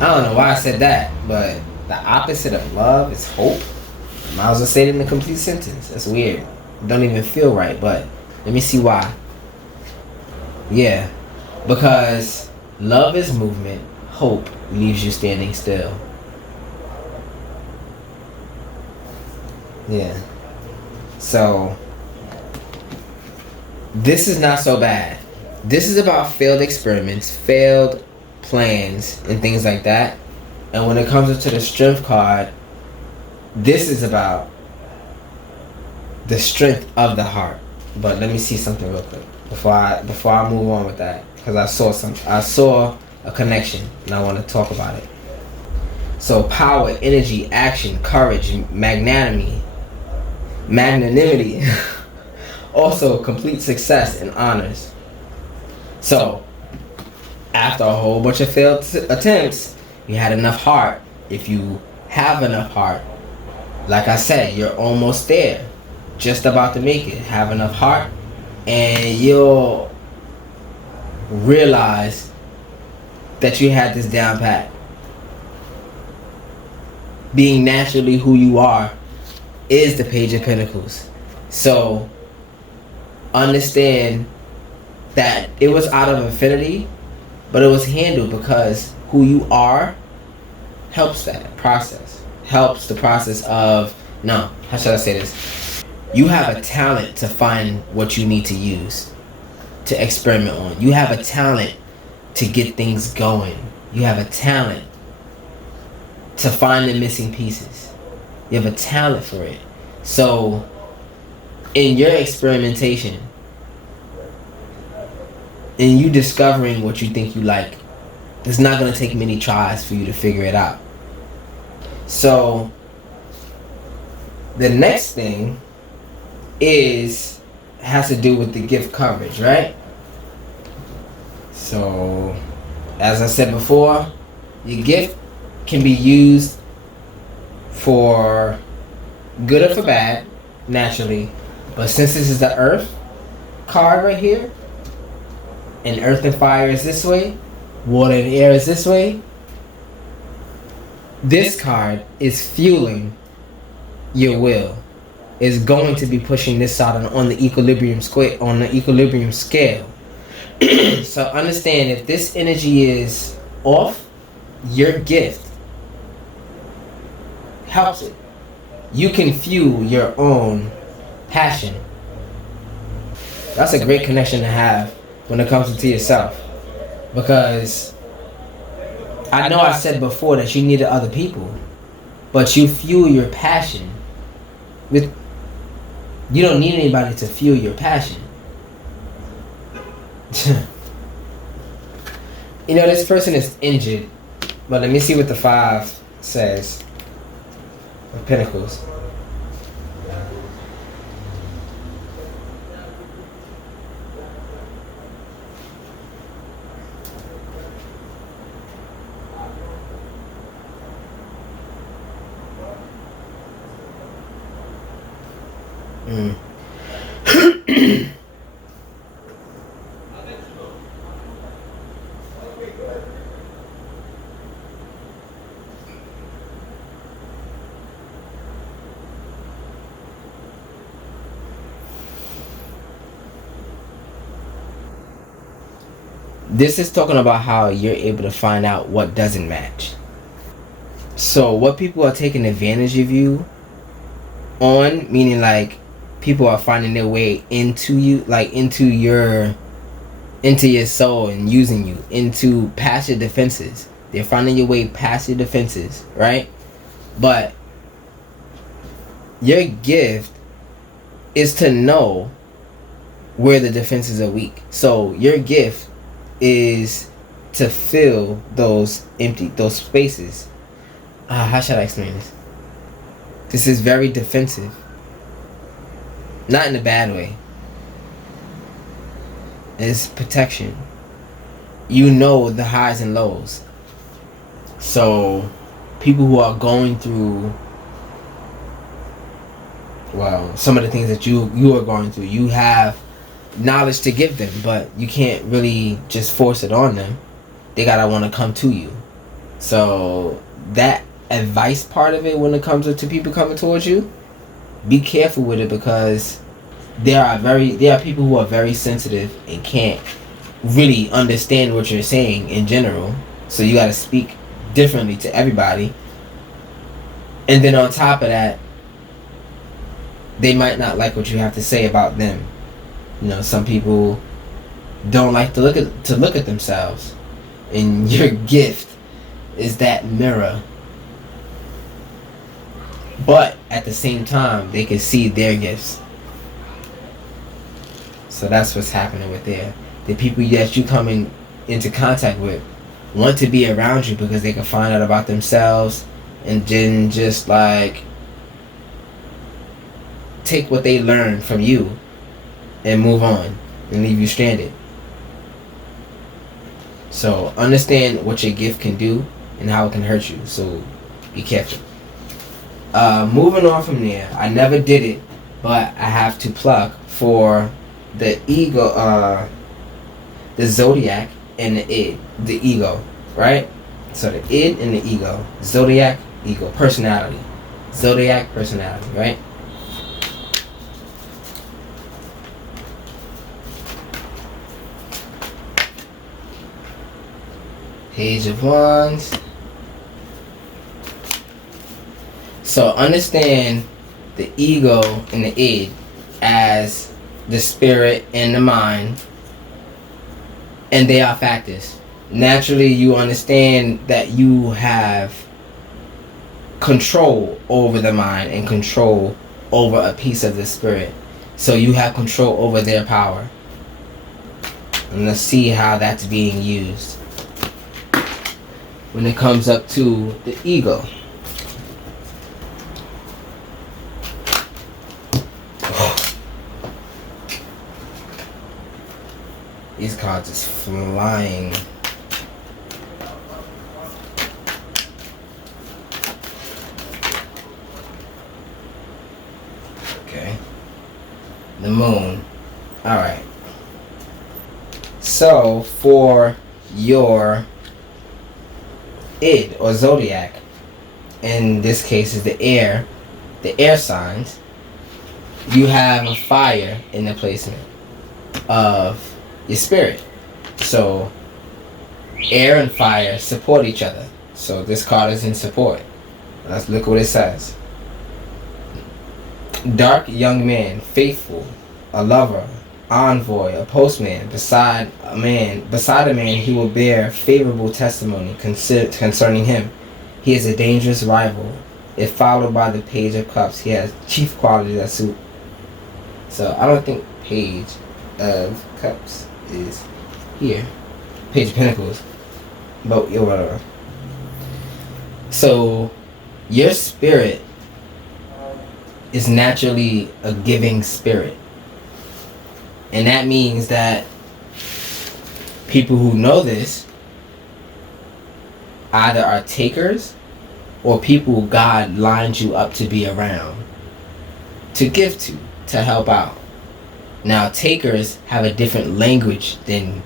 I don't know why I said that, but the opposite of love is hope. Might as well say it in a complete sentence. That's weird. It don't even feel right, but let me see why. Yeah, because love is movement. Hope leaves you standing still. Yeah. So, this is not so bad. This is about failed experiments, failed plans, and things like that. And when it comes to the Strength card, this is about the strength of the heart. But let me see something real quick before I move on with that, because I saw a connection and I want to talk about it. So power, energy, action, courage, magnanimity, also complete success and honors. So, after a whole bunch of failed attempts, you had enough heart. If you have enough heart, like I said, you're almost there. Just about to make it. Have enough heart, and you'll realize that you had this down pat. Being naturally who you are is the Page of Pentacles. So understand that it was out of infinity, but it was handled because who you are helps that process. Helps the process of, no, how should I say this? You have a talent to find what you need to use, to experiment on. You have a talent to get things going. You have a talent to find the missing pieces. You have a talent for it. So, in your experimentation, in you discovering what you think you like, it's not going to take many tries for you to figure it out. So, the next thing has to do with the gift coverage, right? So, as I said before, your gift can be used for good or for bad, naturally. But since this is the Earth card right here, and Earth and Fire is this way, Water and Air is this way, this card is fueling your will. Is going to be pushing this out on the equilibrium scale. So understand, if this energy is off, your gift helps it. You can fuel your own passion. That's a great connection to have when it comes to yourself. Because I know I said before that you needed other people, but you fuel your passion with, you don't need anybody to fuel your passion. You know, this person is injured, but let me see what the 5 says of Pentacles. This is talking about how you're able to find out what doesn't match. So what people are taking advantage of you on, meaning like people are finding their way into you, like into your soul and using you into past your defenses. They're finding your way past your defenses, right? But your gift is to know where the defenses are weak. So your gift is to fill those spaces. How should I explain this? This is very defensive. Not in a bad way. It's protection. You know the highs and lows. So people who are going through, well, some of the things that you are going through, you have knowledge to give them, but you can't really just force it on them. They gotta want to come to you. So that advice part of it, when it comes to people coming towards you, be careful with it, because there are people who are very sensitive and can't really understand what you're saying in general. So you gotta speak differently to everybody. And then on top of that, they might not like what you have to say about them. You know, some people don't like to look at themselves, and your gift is that mirror. But at the same time, they can see their gifts. So that's what's happening with there. The people that you come into contact with want to be around you because they can find out about themselves, and then just like take what they learn from you and move on and leave you stranded. So understand what your gift can do and how it can hurt you. So be careful. Moving on from there, I never did it, but I have to plug for the ego, the zodiac and the id, the ego, right? So the id and the ego, zodiac, ego, personality, zodiac, personality, right? Page of Wands. So understand the ego and the id as the spirit and the mind, and they are factors. Naturally, you understand that you have control over the mind and control over a piece of the spirit. So you have control over their power. And let's see how that's being used when it comes up to the ego. These cards is flying. Okay. The moon. Alright. So, for your id or zodiac, in this case is the air signs, you have a fire in the placement of your spirit. So air and fire support each other. So this card is in support. Let's look what it says. Dark young man, faithful, a lover, envoy, a postman, beside a man he will bear favorable testimony concerning him. He is a dangerous rival. If followed by the page of cups, he has chief qualities that suit. So I don't think page of cups is here. Page of pentacles. But yeah, whatever. So your spirit is naturally a giving spirit. And that means that people who know this either are takers or people God lined you up to be around, to give to help out. Now, takers have a different language than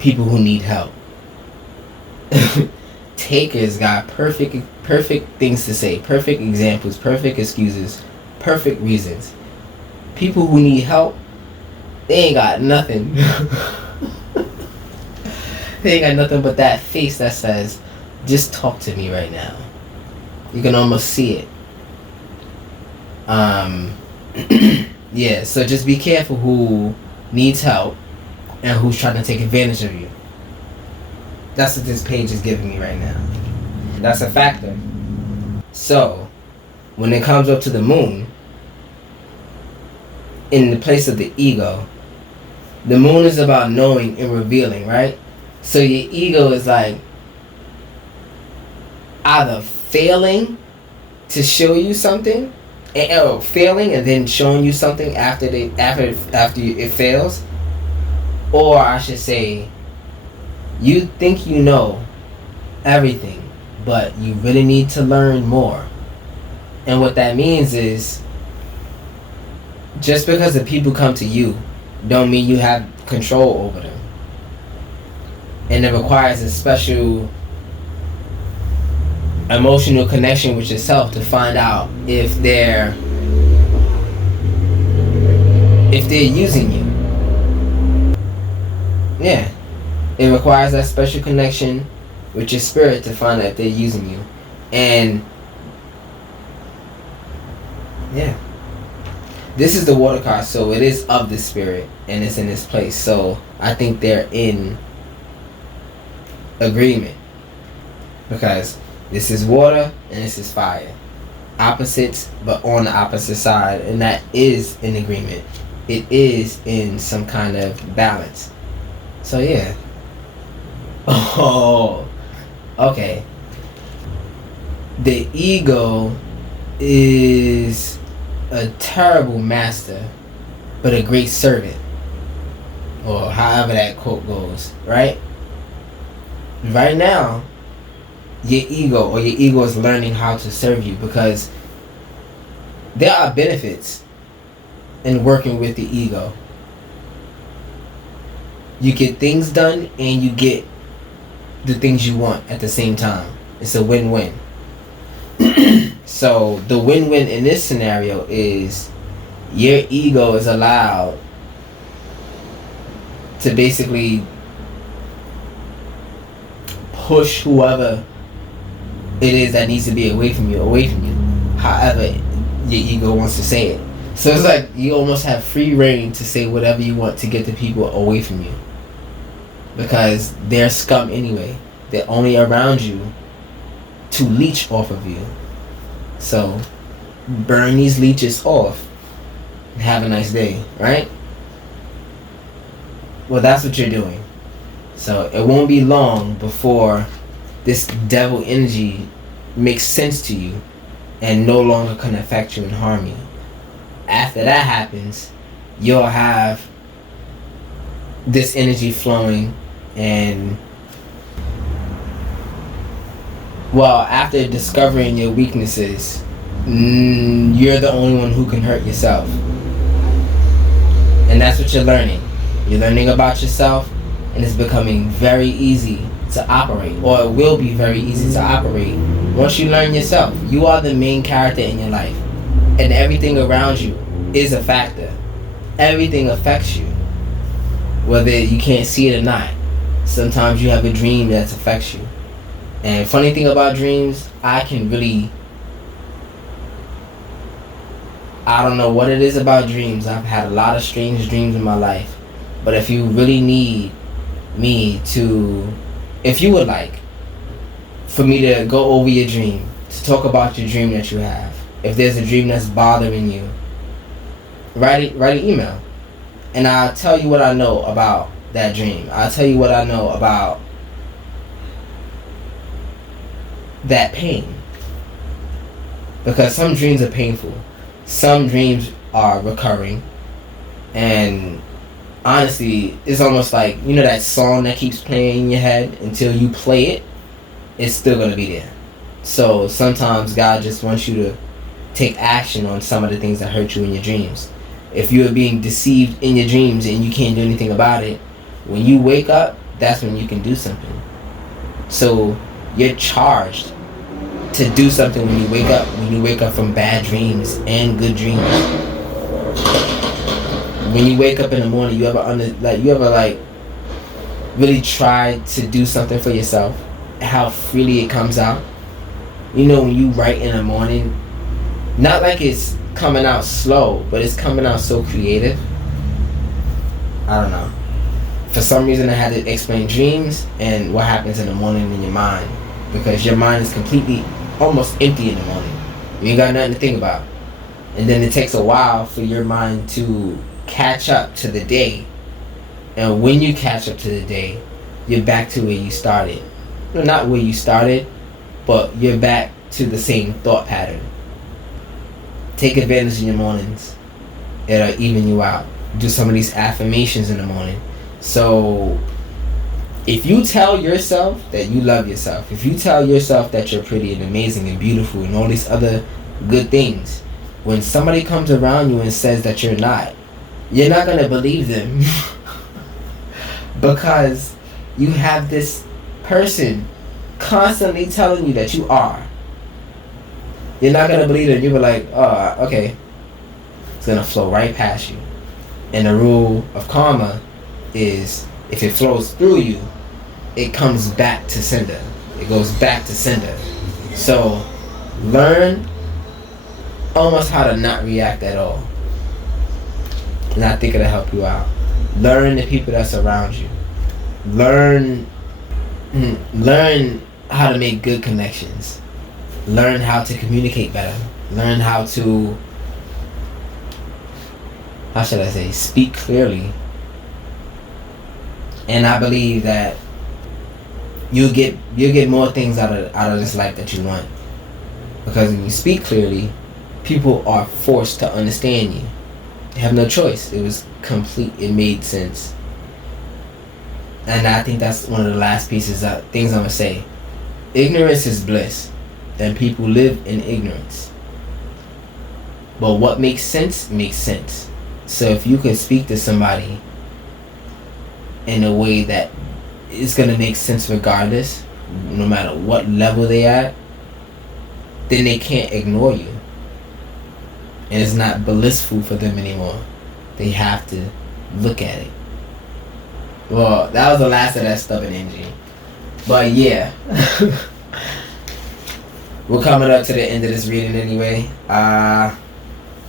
people who need help. Takers got perfect things to say, perfect examples, perfect excuses, perfect reasons. People who need help, they ain't got nothing. They ain't got nothing but that face that says, just talk to me right now. You can almost see it. Yeah, so just be careful who needs help and who's trying to take advantage of you. That's what this page is giving me right now. That's a factor. So, when it comes up to the moon, in the place of the ego, the moon is about knowing and revealing, right? So your ego is like either failing to show you something, failing and then showing you something after it fails, or I should say, you think you know everything, but you really need to learn more. And what that means is, just because the people come to you, don't mean you have control over them. And it requires a special emotional connection with yourself to find out if they're using you. Yeah. It requires that special connection with your spirit to find out if they're using you. And yeah. This is the water card, so it is of the spirit and it's in this place. So I think they're in agreement, because this is water and this is fire. Opposites, but on the opposite side, and that is in agreement. It is in some kind of balance. So yeah. Oh, okay. The ego is a terrible master, but a great servant, or however that quote goes, right? right now, your ego is learning how to serve you, because there are benefits in working with the ego. You get things done and you get the things you want at the same time. It's a win-win. So the win-win in this scenario is your ego is allowed to basically push whoever it is that needs to be away from you, however your ego wants to say it. So it's like you almost have free reign to say whatever you want to get the people away from you, because they're scum anyway. They're only around you to leech off of you. So burn these leeches off and have a nice day, right? Well, that's what you're doing. So it won't be long before this devil energy makes sense to you and no longer can affect you and harm you. After that happens, you'll have this energy flowing, and well, after discovering your weaknesses, you're the only one who can hurt yourself. And that's what you're learning. You're learning about yourself, and it's becoming very easy to operate, or it will be very easy to operate once you learn yourself. You are the main character in your life, and everything around you is a factor. Everything affects you, whether you can't see it or not. Sometimes you have a dream that affects you. And funny thing about dreams, I don't know what it is about dreams. I've had a lot of strange dreams in my life. But if you really need me to, if you would like for me to go over your dream, to talk about your dream that you have, if there's a dream that's bothering you, write an email, and I'll tell you what I know about that dream. I'll tell you what I know about that pain, because some dreams are painful, some dreams are recurring, and honestly, it's almost like, you know, that song that keeps playing in your head until you play it, it's still gonna be there. So sometimes God just wants you to take action on some of the things that hurt you in your dreams. If you're being deceived in your dreams and you can't do anything about it, when you wake up, that's when you can do something. So you're charged to do something when you wake up from bad dreams and good dreams. When you wake up in the morning, you ever really try to do something for yourself, how freely it comes out? You know, when you write in the morning, not like it's coming out slow, but it's coming out so creative. I don't know. For some reason, I had to explain dreams and what happens in the morning in your mind, because your mind is completely, almost empty in the morning. You ain't got nothing to think about. And then it takes a while for your mind to catch up to the day. And when you catch up to the day, you're back to where you started. No, not where you started, but you're back to the same thought pattern. Take advantage in your mornings. It'll even you out. Do some of these affirmations in the morning. So if you tell yourself that you love yourself, if you tell yourself that you're pretty and amazing and beautiful and all these other good things, when somebody comes around you and says that you're not going to believe them. Because you have this person constantly telling you that you are. You're not going to believe it. You'll be like, oh, okay. It's going to flow right past you. And the rule of karma is, if it flows through you, it comes back to sender. It goes back to sender. So learn almost how to not react at all. And I think it'll help you out. Learn the people that surround you. Learn how to make good connections. Learn how to communicate better. Learn how to, how should I say, speak clearly. And I believe that you'll get more things out of this life that you want. Because when you speak clearly, people are forced to understand you. They have no choice. It made sense. And I think that's one of the last pieces of things I'm gonna say. Ignorance is bliss, and people live in ignorance. But what makes sense makes sense. So if you can speak to somebody in a way that is gonna make sense regardless, no matter what level they at, then they can't ignore you. And it's not blissful for them anymore. They have to look at it. Well, that was the last of that stubborn energy. But yeah. We're coming up to the end of this reading anyway. I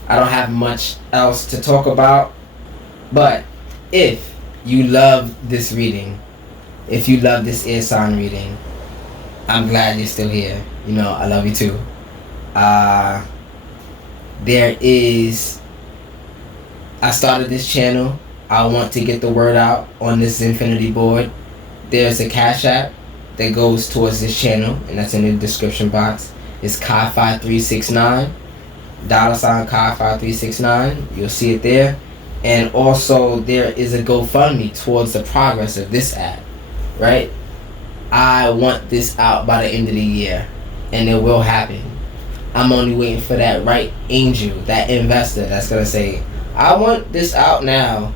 don't have much else to talk about. But if you love this reading, if you love this air sign reading, I'm glad you're still here. You know, I love you too. I started this channel. I want to get the word out on this Zin-Finity Board. There's a Cash App that goes towards this channel, and that's in the description box. It's Kai5369, $ Kai5369. You'll see it there. And also there is a GoFundMe towards the progress of this app, right? I want this out by the end of the year, and it will happen. I'm only waiting for that right angel, that investor that's gonna say, I want this out now.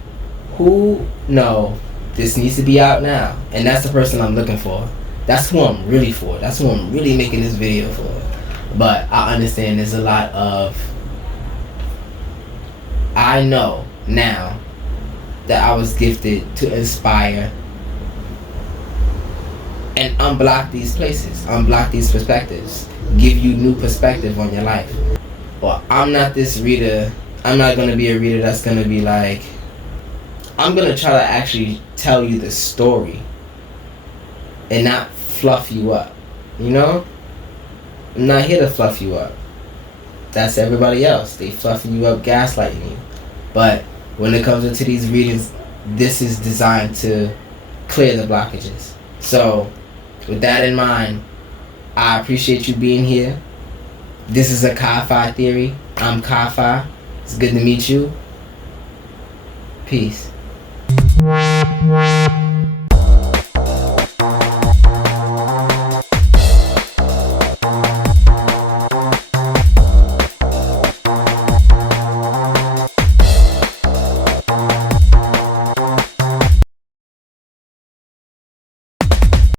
This needs to be out now. And that's the person I'm looking for. That's who I'm really for. That's who I'm really making this video for. But I understand there's a lot of... I know now that I was gifted to inspire and unblock these places, unblock these perspectives, give you new perspective on your life. But I'm not this reader. I'm not going to be a reader that's going to be like... I'm going to try to actually tell you the story and not fluff you up, you know? I'm not here to fluff you up. That's everybody else. They fluffing you up, gaslighting you. But when it comes into these readings, this is designed to clear the blockages. So, with that in mind, I appreciate you being here. This is a Kai-Fi theory. I'm Kai-Fi. It's good to meet you. Peace.